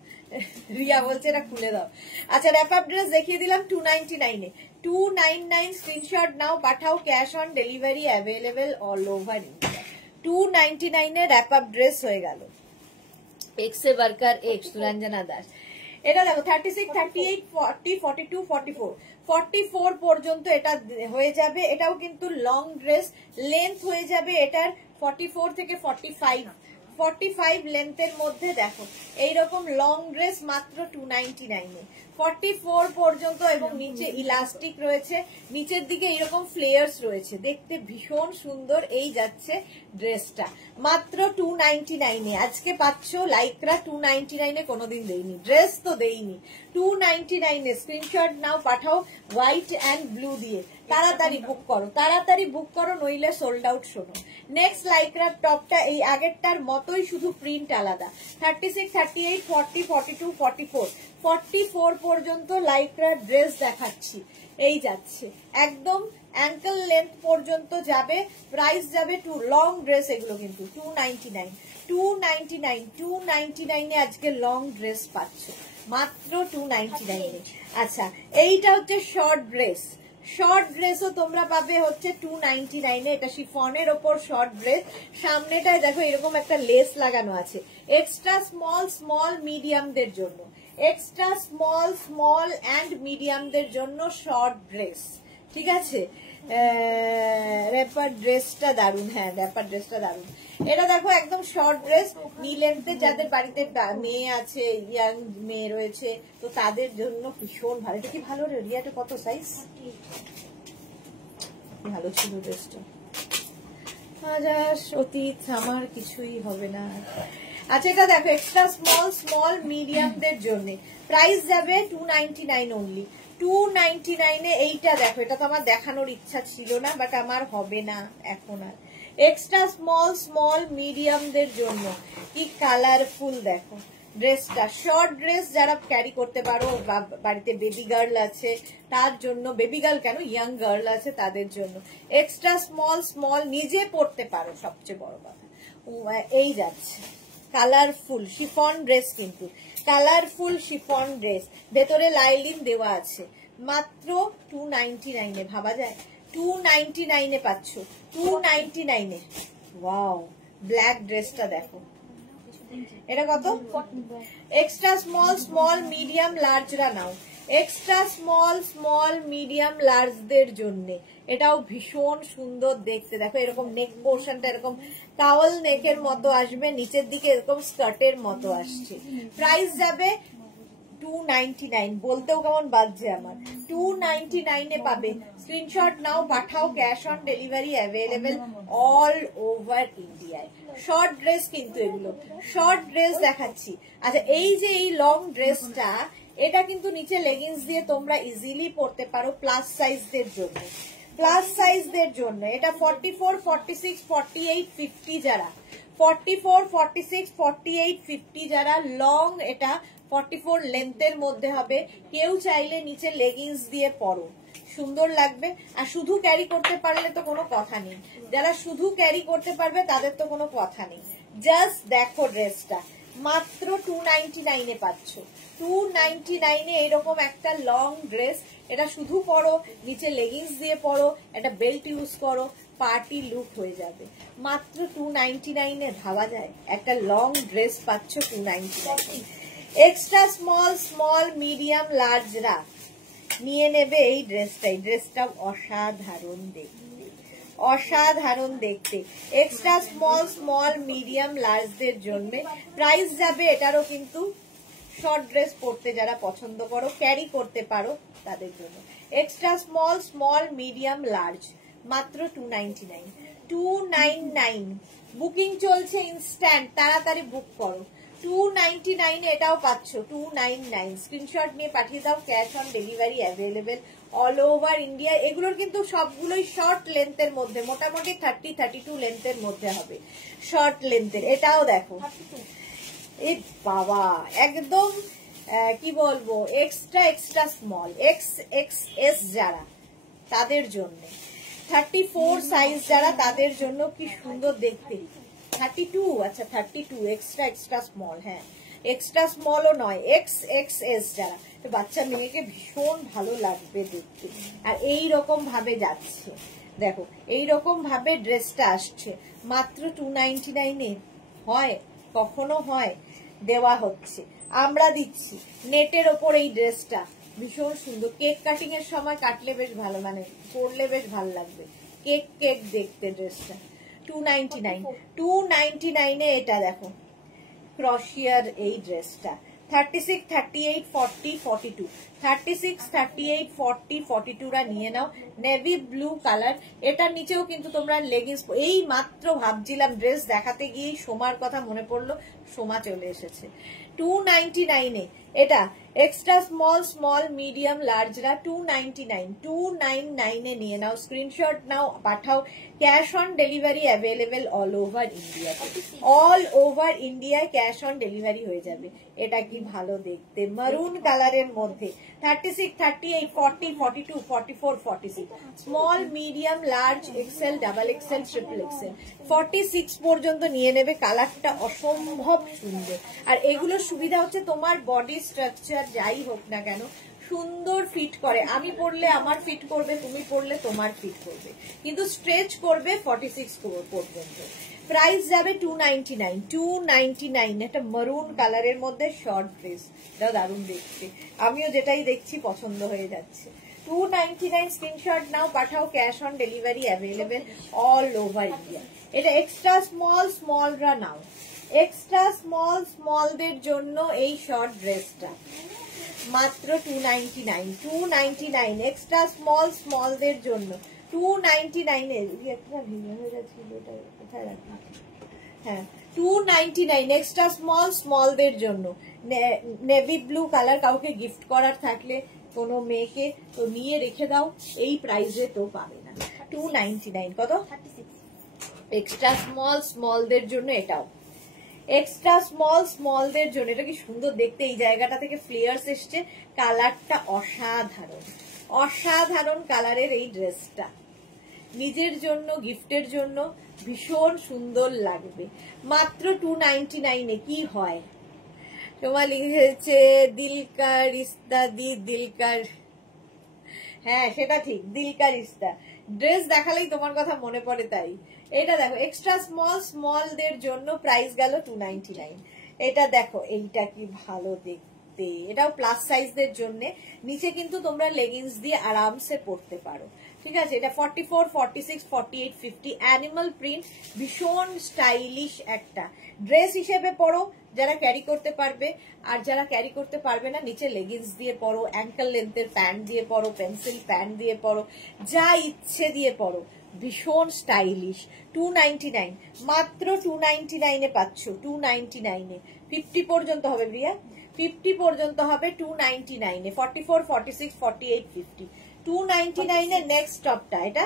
রিয়া বলছে এটা খুলে দাও। আচ্ছা র্যাপ আপ ড্রেস দেখিয়ে দিলাম 299-এ। 299 স্ক্রিনশট নাও, পাঠাও, cash on delivery available all over India. 299-এ র্যাপ আপ ড্রেস হয়ে গেল। এক্সে ওয়ার্কার এক্স সুরঞ্জনা দাস। এটা দেখো 36, 38, 40, 42, 44, 44 পর্যন্ত এটা হয়ে যাবে। এটাও কিন্তু লং ড্রেস, লেন্থ হয়ে যাবে এটার 44 থেকে 45 লেন্থের মধ্যে। দেখো এইরকম লং ড্রেস মাত্র 299-এ, 44 পর্যন্ত, এবং নিচে ইলাস্টিক রয়েছে, নিচের দিকে এরকম ফ্লেয়ার্স রয়েছে, দেখতে ভীষণ সুন্দর। এই যাচ্ছে ড্রেসটা মাত্র 299-এ। আজকে পাচ্ছ লাইক্রা 299-এ, কোনোদিন দেইনি, ড্রেস তো দেইনি। 299-এ স্ক্রিনশট নাও, পাঠাও হোয়াইট অ্যান্ড ব্লু দিয়ে। তাড়াতাড়ি বুক করো, তাড়াতাড়ি বুক করো, নইলে সোল্ড আউট। শোনো নেক্সট লাইক্রার টপটা এই আগেরটার মতোই, শুধু প্রিন্ট আলাদা। 36, 38, 40, 42, 44, 44 পর্যন্ত লাইক্রার ড্রেস দেখাচ্ছি। এই যাচ্ছে একদম অ্যাঙ্কেল লেন্থ পর্যন্ত যাবে। প্রাইস যাবে লং ড্রেস, এগুলো কিন্তু 299, 299-এ আজকে লং ড্রেস পাচ্ছ মাত্র 299-এ। আচ্ছা এইটা হচ্ছে শর্ট ড্রেস, শর্ট ড্রেসও তোমরা পাবে হচ্ছে 299-এ। এটা শিফনের ওপর শর্ট ড্রেস, সামনেটায় দেখো এরকম একটা লেস লাগানো আছে। এক্সট্রা স্মল মিডিয়ামদের জন্য, এক্সট্রা স্মল অ্যান্ড মিডিয়ামদের জন্য শর্ট ড্রেস, ঠিক আছে? র্যাপার ড্রেসটা দারুন, হ্যাঁ র্যাপার ড্রেসটা দারুন। এটা দেখো একদম শর্ট ড্রেস, নি লেন্থে, যাদের বাড়িতে মেয়ে আছে, ইয়াং মেয়ে রয়েছে, তো তাদের জন্য ভীষণ ভালো। এটা কি ভালো রে রিয়াটা? কত সাইজ? ভালো ছিল ড্রেসটা। অতীত, আমার কিছুই হবে না। আচ্ছা এটা দেখো এক্সট্রা স্মল মিডিয়ামদের জন্য, প্রাইস যাবে 299 অনলি। 299-এ এইটা দেখো, এটা তো আমার দেখানোর ইচ্ছা ছিল না, বাট আমার হবে না এখন আর। এক্সট্রা স্মল মিডিয়ামদের জন্য কি কালারফুল দেখো ড্রেসটা। শর্ট ড্রেস যারা ক্যারি করতে পারো, বাড়িতে বেবি গার্ল আছে তার জন্য, বেবি গার্ল কেন, ইয়াং গার্ল আছে তাদের জন্য। এক্সট্রা স্মল নিজে পড়তে পারো, সবচেয়ে বড় কথা। এই যাচ্ছে কালারফুল শিফন ড্রেস, কিন্তু কালারফুল শিফন ড্রেস, ভেতরে লাইলিন দেওয়া আছে, মাত্র 299-এ। ভাবা যায় 299-এ পাচ্ছ, 299-এ। ওয়াও ব্ল্যাক ড্রেসটা দেখো, এটা কত? এক্সট্রা স্মল মিডিয়াম লার্জরা নাও, এক্সট্রা স্মল মিডিয়াম লার্জদের জন্য এটাও ভীষণ সুন্দর দেখতে। দেখো এরকম নেক পোর্শনটা এরকম টাওয়াল নেকের মতো আসবে, নিচের দিকে এরকম স্কার্টের মতো আসছে। প্রাইস যাবে 299, বলতেও কেমন বাজছে আমার। 299-এ পাবে, স্ক্রিনশট নাও, পাঠাও, cash on delivery available all over ইন্ডিয়ায়। শর্ট ড্রেস কিন্তু এগুলো শর্ট ড্রেস দেখাচ্ছি। আচ্ছা এই যে এই লং ড্রেসটা, এটা কিন্তু নিচে লেগিংস দিয়ে তোমরা ইজিলি পরতে পারো, প্লাস সাইজদের জন্য, প্লাস সাইজদের জন্য। এটা 44, 46, 48, 50 যারা, 44, 46, 48, 50 যারা লং, এটা 44 লেন্থের মধ্যে হবে। কেউ চাইলে নিচে লেগিংস দিয়ে পরো, সুন্দর লাগবে। আর শুধু ক্যারি করতে পারলে তো কোনো কথা নেই, যারা শুধু ক্যারি করতে পারবে তাদের তো কোনো কথা নেই। জাস্ট দেখো ড্রেসটা মাত্র 299-এ পাচ্ছ। 299-এ এরকম একটা লং ড্রেস, এটা শুধু পরো, নিচে লেগিংস দিয়ে পরো, একটা বেল্ট ইউজ করো, পার্টি লুক হয়ে যাবে। মাত্র 299 ভাবা যায় একটা লং ড্রেস পাচ্ছ 299। এক্সট্রা স্মল, স্মল, মিডিয়াম, লার্জরা নিয়ে নেবে এই ড্রেসটাই। ড্রেসটা অসাধারণ দেখতে, অসাধারণ দেখতে। এক্সট্রা স্মল, স্মল, মিডিয়াম, লার্জদের জন্য প্রাইস যাবে এটারও কিন্তু শর্ট ড্রেস পরতে যারা পছন্দ করো, ক্যারি করতে পারো তাদের জন্য। Extra small, small, medium, large মাত্র 299। 299 বুকিং চলছে ইনস্ট্যান্ট, তাড়াতাড়ি বুক করো। 299 এটাও পাচ্ছ। 299 স্ক্রিনশট নিয়ে পাঠিয়ে দাও। Cash on delivery available all over India. এগুলোর কিন্তু সবগুলোই শর্ট লেন্থের মধ্যে, মোটামুটি 30-32 লেন্থের মধ্যে হবে শর্ট লেন্থের। এটাও দেখো, এই বাবা একদম কি বলবো, এক্সট্রা এক্সট্রা স্মল, XXS যারা তাদের জন্য, 34 সাইজ যারা তাদের জন্য কি সুন্দর দেখতে। 32, আচ্ছা 32 এক্সট্রা এক্সট্রা স্মল, হ্যাঁ এক্সট্রা স্মলও নয়, XXS যারা, বাচ্চা মেয়েকে ভীষণ ভালো লাগবে দেখতে। আর এই রকম ভাবে যাচ্ছে দেখো, এই রকম ভাবে ড্রেসটা আসছে মাত্র 299 হয়, কখনো হয়, দেওয়া হচ্ছে, আমরা দিচ্ছি। নেটের ওপর এই ড্রেসটা ভীষণ সুন্দর, কেক কাটিং এর সময় কাটলে বেশ ভালো, মানে পরলে বেশ ভালো লাগবে, কেক কেক দেখতে ড্রেসটা। 299, 299 এটা দেখো ক্রশিয়ার এই ড্রেসটা। 36, 38, 40, 42, 36, 38, 40, 42 রা নিয়ে নাও। নেভি ব্লু কালার, এটার নিচেও কিন্তু তোমরা লেগিংস। এই মাত্র ভাবছিলাম ড্রেস দেখাতে গিয়ে সোমার কথা মনে পড়লো, সোমা চলে এসেছে। 299 এটা এক্সট্রা স্মল, স্মল, মিডিয়াম, লার্জরা 299, 299 নিয়ে নাও। স্ক্রিনশট নাও, পাঠাও। Cash on delivery available all over India, all over ইন্ডিয়ায় ক্যাশ অন ডেলিভারি হয়ে যাবে। এটা কি ভালো দেখতে, মারুন কালারের মধ্যে। 36, 38, 40, 42, 44, 46, small, medium, large, XL, double XL, triple XL, 46 পর্যন্ত নিয়ে নেবে। কালারটা অসম্ভব সুন্দর। আর এগুলোর সুবিধা হচ্ছে তোমার বডি স্ট্রাকচার যাই হোক না কেন সুন্দর ফিট করে। আমি পরলে আমার ফিট করবে, তুমি পরলে তোমার ফিট করবে, কিন্তু স্ট্রেচ করবে 46 পর্যন্ত। প্রাইস যাবে 299, 299 একটা মারুন কালারের মধ্যে শর্ট ড্রেস, এটা দারুণ দেখতে, আমিও যেটাই দেখছি পছন্দ হয়ে যাচ্ছে। 299 স্ক্রিনশট নাও, পাঠাও। Cash on delivery available all over India. এটা এক্সট্রা স্মল, স্মলরা নাও। এক্সট্রা স্মল, স্মলদের জন্য এই শর্ট ড্রেসটা মাত্র 299, 299 এক্সট্রা স্মল, স্মলদের জন্য 299 এর একটা ভিন্ন হয়ে যাচ্ছে, এটা কোথায় রাখি, হ্যাঁ 299 এক্সট্রা স্মল, স্মলদের জন্য। নেভি ব্লু কালার, কাউকে গিফট করার থাকলে কোনো মেয়েকে তো নিয়ে রেখে দাও, এই প্রাইসে তো পাবে না। 299 কত, এক্সট্রা স্মল, স্মলদের জন্য এটাও এক্সট্রা স্মল, স্মলদের জন্য। এটা কি সুন্দর দেখতে, এই জায়গাটা থেকে ফ্লেয়ার্স এসছে, কালারটা অসাধারণ, অসাধারণ কালারের এই ড্রেসটা নিজের জন্য, গিফটের জন্য ভীষণ সুন্দর লাগবে। মাত্র 299 কি হয়, তোমার লিখেছে দিলকা রিস্তা দি দিলকার, হ্যাঁ সেটা ঠিক, দিলকা রিস্তা। ড্রেস দেখালেই তোমার কথা মনে পড়ে, তাই এটা দেখো এক্সট্রা স্মল, স্মলদের জন্য প্রাইস গেল 299। এটা দেখো, এইটা কি ভালো দেখতে, এটাও প্লাস সাইজদের জন্য। নিচে কিন্তু তোমরা লেগিংস দিয়ে আরামসে পরতে পারো, ঠিক আছে। এটা 44, 46, 48, 50 অ্যানিমাল প্রিন্ট, ভীষণ স্টাইলিশ একটা ড্রেস হিসেবে পরো যারা ক্যারি করতে পারবে, আর যারা ক্যারি করতে পারবে না নিচে লেগিংস দিয়ে পরো, অ্যাঙ্কেল লেন্থের প্যান্ট দিয়ে পরো, পেন্সিল প্যান্ট দিয়ে পরো, যা ইচ্ছে দিয়ে পরো, ভীষণ স্টাইলিশ। 299 মাত্র 299 পাচ্ছ। 299 50 পর্যন্ত হবে প্রিয়া, 50 পর্যন্ত হবে 299 44, 46, 48, 50 299 নেক্সট টপটা এটা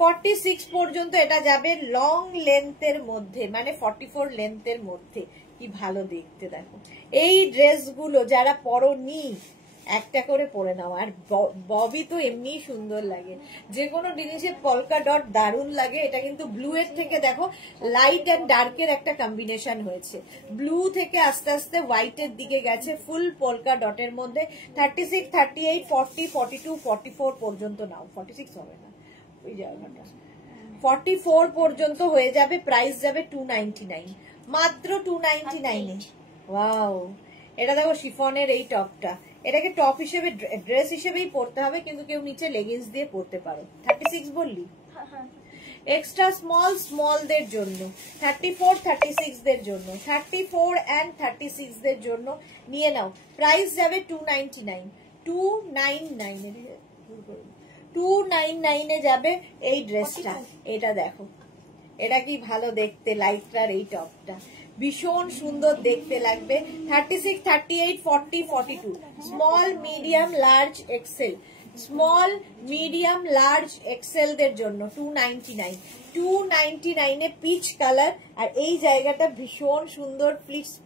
46 পর্যন্ত এটা যাবে লং লেন্থের মধ্যে, মানে 44 লেন্থের মধ্যে। কি ভালো দেখতে দেখো এই ড্রেসগুলো, যারা পরনি একটা করে পরে নাও। আর ববি তো এমনি সুন্দর লাগে, যে কোনো জিনিসে পলকা ডট দারুণ লাগে। এটা কিন্তু ব্লু এর থেকে দেখো লাইট এন্ড ডার্কের একটা কম্বিনেশন হয়েছে, ব্লু থেকে আস্তে আস্তে হোয়াইটের দিকে গেছে, ফুল পলকা ডটের মধ্যে। 36, 38, 40, 42, 44 পর্যন্ত নাও, 46 হবে না ওই জায়গাটা, 44 পর্যন্ত হয়ে যাবে, প্রাইস যাবে 299, মাত্র 299 এ। ওয়াও, এটা দেখো শিফনের এই টপটা, এটাকে টপ হিসেবে ড্রেস হিসেবেই পরতে হবে, কিন্তু কেউ নিচে লেগিংস দিয়ে পরতে পারো। 36 বললি? এক্সট্রা স্মল দের জন্য 34, 36 দের জন্য, 34 and 36 দের জন্য নিয়ে নাও। প্রাইস যাবে 299, 299 এ যাবে এই ড্রেসটা। এটা দেখো, এটা কি ভালো দেখতে, লাইক্রার এই টপটা ভীষণ সুন্দর দেখতে লাগবে। 36, 38, 40, 42, small medium large XL, small medium large XL দের জন্য 299, 299 এ পিচ কালার। আর এই জায়গাটা ভীষণ সুন্দর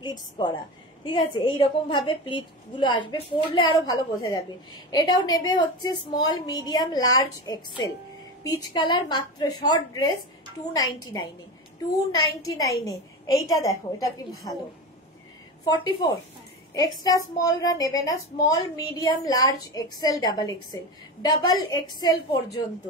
প্লিটস করা, ঠিক আছে? এইরকম ভাবে প্লিট গুলো আসবে, পরলে আরো ভালো বোঝা যাবে। এটাও নেবে হচ্ছে small medium large Excel, peach colour, মাত্র শর্ট ড্রেস 299 এ, 299 এ। এইটা দেখো, এটা কি ভালো। 44 এক্সট্রা স্মলরা নেবে না, small medium large XL, double XL পর্যন্ত,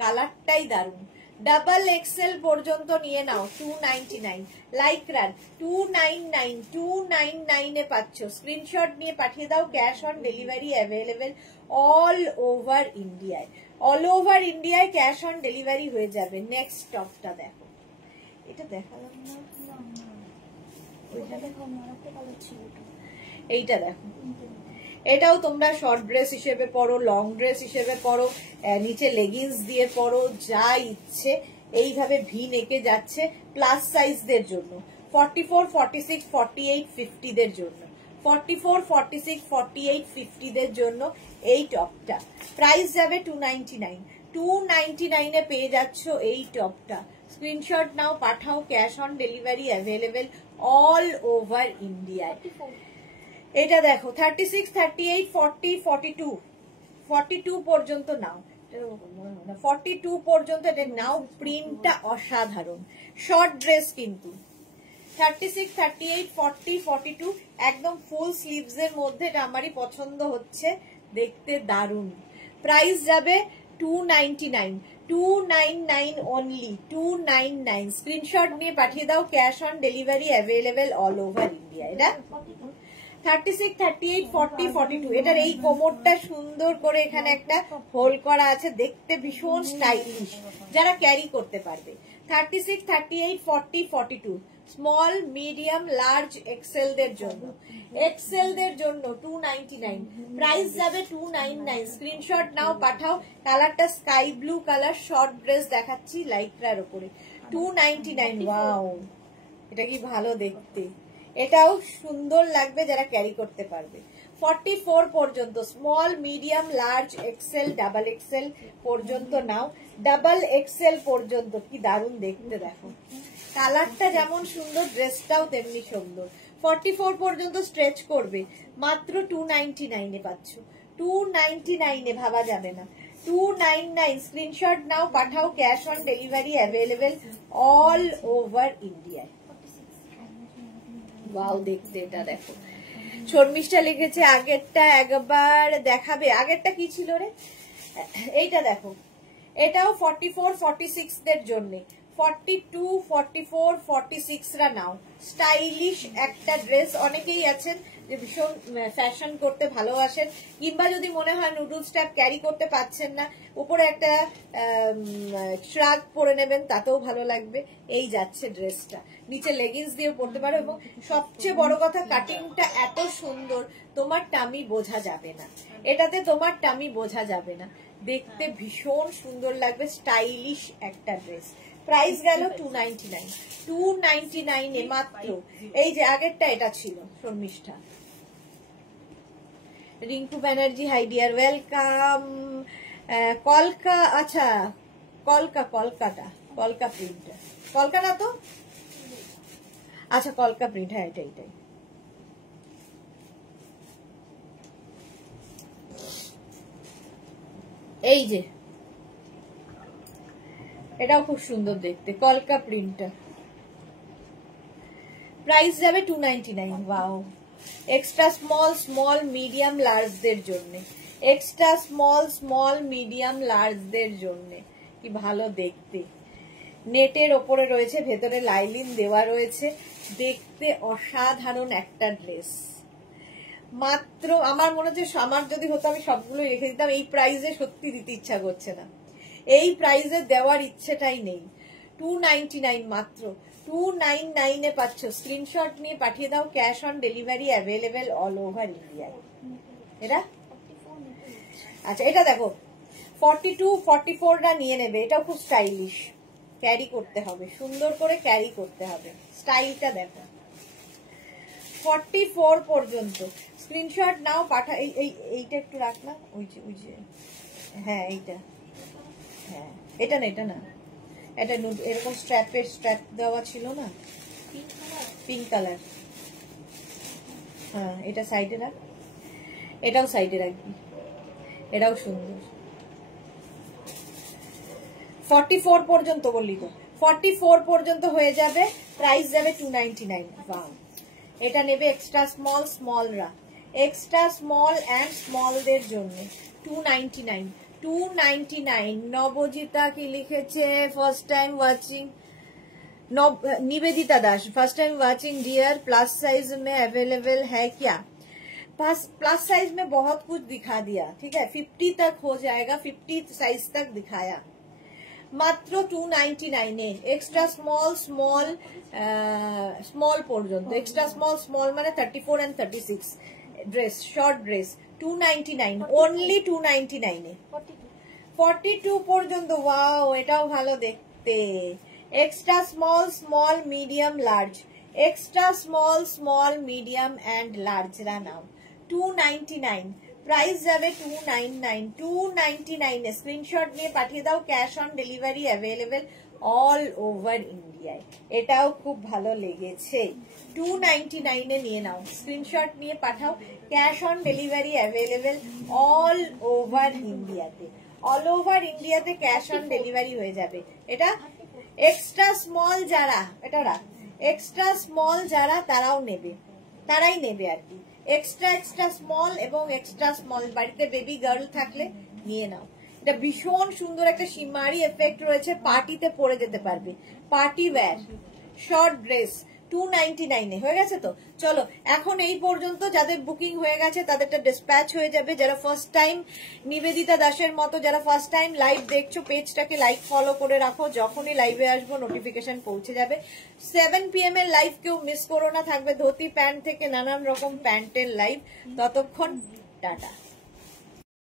কালারটাই দারুন। ডাবল এক্সেল পর্যন্ত নিয়ে নাও 299, লাইক্রার 299, 299 এ পাচ্ছ। স্ক্রিনশট নিয়ে পাঠিয়ে দাও, cash on delivery available all over ইন্ডিয়ায়, অল ওভার ইন্ডিয়ায় ক্যাশ অন ডেলিভারি হয়ে যাবে। নেক্সট টপটা দেখো, এটা দেখালাম না, এইটা দেখো, এটাও তোমরা শর্ট ড্রেস হিসেবে পরো, লং ড্রেস হিসেবে পরো, নিচে লেগিংস দিয়ে পরো, যা ইচ্ছে। এইভাবে ভি নেকে যাচ্ছে, প্লাস সাইজদের জন্য 44, 46, 48, 50 দের জন্য, 44, 46, 48, 50 দের জন্য এই টপটা। প্রাইস যাবে 299, 299 এ পেয়ে যাচ্ছ এই টপটা। স্ক্রিনশট নাও, পাঠাও, cash on delivery available all over ইন্ডিয়ায়। এটা দেখো 36, 38, 40, 42, 42 পর্যন্ত নাও, 42 পর্যন্ত এটা নাও। প্রিন্টটা অসাধারণ, শর্ট ড্রেস কিন্তু। 36, 38, 40, 42 একদম ফুল স্লিভস এর মধ্যে, এটা আমারই পছন্দ হচ্ছে, দেখতে দারুন। প্রাইস যাবে 299, 299 অনলি, 299। স্ক্রিনশট নিয়ে পাঠিয়ে দাও, cash on delivery available all over India. এটা 36, 38, 40, 42 এটার এই কোমরটা সুন্দর করে এখানে একটা হোল করা আছে, দেখতে ভীষণ স্টাইলিশ, যারা ক্যারি করতে পারবে। 36, 38, 40, 42 স্মল মিডিয়াম লার্জ এক্সেল দের জন্য, এক্সেল দের জন্য 299, প্রাইস যাবে 299। স্ক্রিনশট নাও, পাঠাও। কালারটা sky blue colour, short dress দেখাচ্ছি লাইক্রার উপরে, 299। ওয়াও, এটা কি ভালো দেখতে, এটাও সুন্দর লাগবে যারা ক্যারি করতে পারবে। 44 পর্যন্ত small medium large XL, double XL পর্যন্ত নাও, ডাবল এক্সেল পর্যন্ত। কি দারুণ দেখতে দেখো, কালারটা যেমন সুন্দর, ড্রেসটাও তেমনি সুন্দর। 44 পর্যন্ত স্ট্রেচ করবে, মাত্র 299 এ পাচ্ছ, 299 এ, ভাবা যাবে না, 299। স্ক্রিনশট নাও, পাঠাও, cash on delivery available all over ইন্ডিয়ায়। ওয়াও, দেখতে এটা দেখো। শর্মিষ্ঠা লিখেছে আগেরটা একবার দেখাবে, আগেরটা কি ছিল রে? এইটা দেখো, এটাও 44, 46 দের জন্য, 42, 44, 46 রা নাও। স্টাইলিশ একটা ড্রেস, অনেকেই আছেন যে ভীষণ ফ্যাশন করতে ভালোবাসেন, কিংবা যদি মনে হয় নুডলস ট্যাপ ক্যারি করতে পারছেন না, উপরে একটা শ্রাগ পরে নেবেন, তাতেও ভালো লাগবে। এই যাচ্ছে ড্রেসটা, নিচে লেগিংস দিয়ে পরতে পারো, এবং সবচেয়ে বড় কথা কাটিংটা এত সুন্দর, তোমার টামি বোঝা যাবে না, এটাতে তোমার টামি বোঝা যাবে না, দেখতে ভীষণ সুন্দর লাগবে, স্টাইলিশ একটা ড্রেস। প্রাইস গেল 299, 299 এ মাত্র। এই যে আগেরটা এটা ছিল Sharmistha. Rinku Banerjee, hi dear, welcome. কলকা, আচ্ছা কলকা প্রিন্ট, কলকা না তো, আচ্ছা কলকা প্রিন্ট, হ্যাঁ এটাই। এই যে এটাও খুব সুন্দর দেখতে, কলকা প্রিন্টটা। প্রাইস যাবে 299। ওয়াও, এক্সট্রা স্মল মিডিয়াম লার্জদের জন্য, এক্সট্রা স্মল মিডিয়াম লার্জদের জন্য। কি ভালো দেখতে, নেটের ওপরে রয়েছে, ভেতরে লাইলিন দেওয়া রয়েছে, দেখতে অসাধারণ একটা ড্রেস। মাত্র আমার মনে হচ্ছে আমার যদি হতো আমি সবগুলো রেখে দিতাম, এই প্রাইসে সত্যি দিতে ইচ্ছা করছে না, এই প্রাইসে দেওয়ার ইচ্ছেটাই নেই। 299 মাত্র 299 এ পাচ্ছ। স্ক্রিনশট নিয়ে পাঠিয়ে দাও, cash on delivery available all over ইন্ডিয়ায়। এটা আচ্ছা, এটা দেখো 42 44টা নিয়ে নেবে, এটাও খুব স্টাইলিশ, ক্যারি করতে হবে, সুন্দর করে ক্যারি করতে হবে, স্টাইলটা দেখো। 44 পর্যন্ত স্ক্রিনশট নাও, পাঠা। এইটা একটু রাখ না, ওই যে হ্যাঁ এইটা, হ্যাঁ এটা না, এটা না, এটা এরকম স্ট্র্যাপ দেওয়া ছিল না, পিঙ্ক কালার। হ্যাঁ এটা সাইডে রাখ, এটাও সাইডে রাখবি, এটাও সুন্দর। 44 পর্যন্ত বললি তো, 44 পর্যন্ত হয়ে যাবে, প্রাইস যাবে 299। বাহ, এটা নেবে এক্সট্রা স্মল স্মলরা, এক্সট্রা স্মল অ্যান্ড স্মলদের জন্য 299। 299। নবজিতা কি লিখেছে? First time watching. Nivedita Das, first time watching dear, plus size में अवेलेबल है क्या? प्लस साइज में बहुत कुछ दिखा दिया, ठीक है, 50 तक हो जाएगा, 50 साइज तक दिखाया। मात्र 299 এ এক্সট্রা স্মল স্মল স্মল পর্যন্ত, এক্সট্রা স্মল স্মল মানে 34 and 36 dress, short dress 299 only 299 এ। 42 পর্যন্ত। ওয়াও, এটাও ভালো দেখতে। Extra small small medium large, extra small small medium and লার্জরা নাও 299, প্রাইস যাবে 299। 299 এ স্ক্রিনশট নিয়ে পাঠিয়ে দাও, cash on delivery available all over ইন্ডিয়ায়। এটাও খুব ভালো লেগেছে, 299 এ নিয়ে নাও, স্ক্রিনশট নিয়ে পাঠাও, cash on delivery available all over ইন্ডিয়াতে, অল ওভার ইন্ডিয়াতে ক্যাশ অন ডেলিভারি হয়ে যাবে। এটা এক্সট্রা স্মল যারা, এটা এক্সট্রা স্মল যারা তারাও নেবে, তারাই নেবে আর কি। এক্সট্রা স্মল এবং এক্সট্রা স্মল, বাড়িতে বেবি গার্ল থাকলে নিয়ে নাও। এটা ভীষণ সুন্দর একটা শিমারি এফেক্ট রয়েছে, পার্টিতে পরে যেতে পারবে, পার্টি ওয়্যার শর্ট ড্রেস 299 এ হয়ে গেছে। তো চলো এখন এই পর্যন্ত, যাদের বুকিং হয়ে গেছে তাদেরটা ডিসপ্যাচ হয়ে যাবে। যারা ফার্স্ট টাইম নিবেদিতা দাসের মতো যারা ফার্স্ট টাইম লাইভ দেখছো, পেজটাকে লাইক ফলো করে রাখো, যখনই লাইভে আসবো নোটিফিকেশন পৌঁছে যাবে। 7 PM এর লাইভ কেউ মিস করো না, থাকবে ধুতি প্যান্ট থেকে নানান রকম প্যান্টের লাইভ। ততক্ষণ টাটা।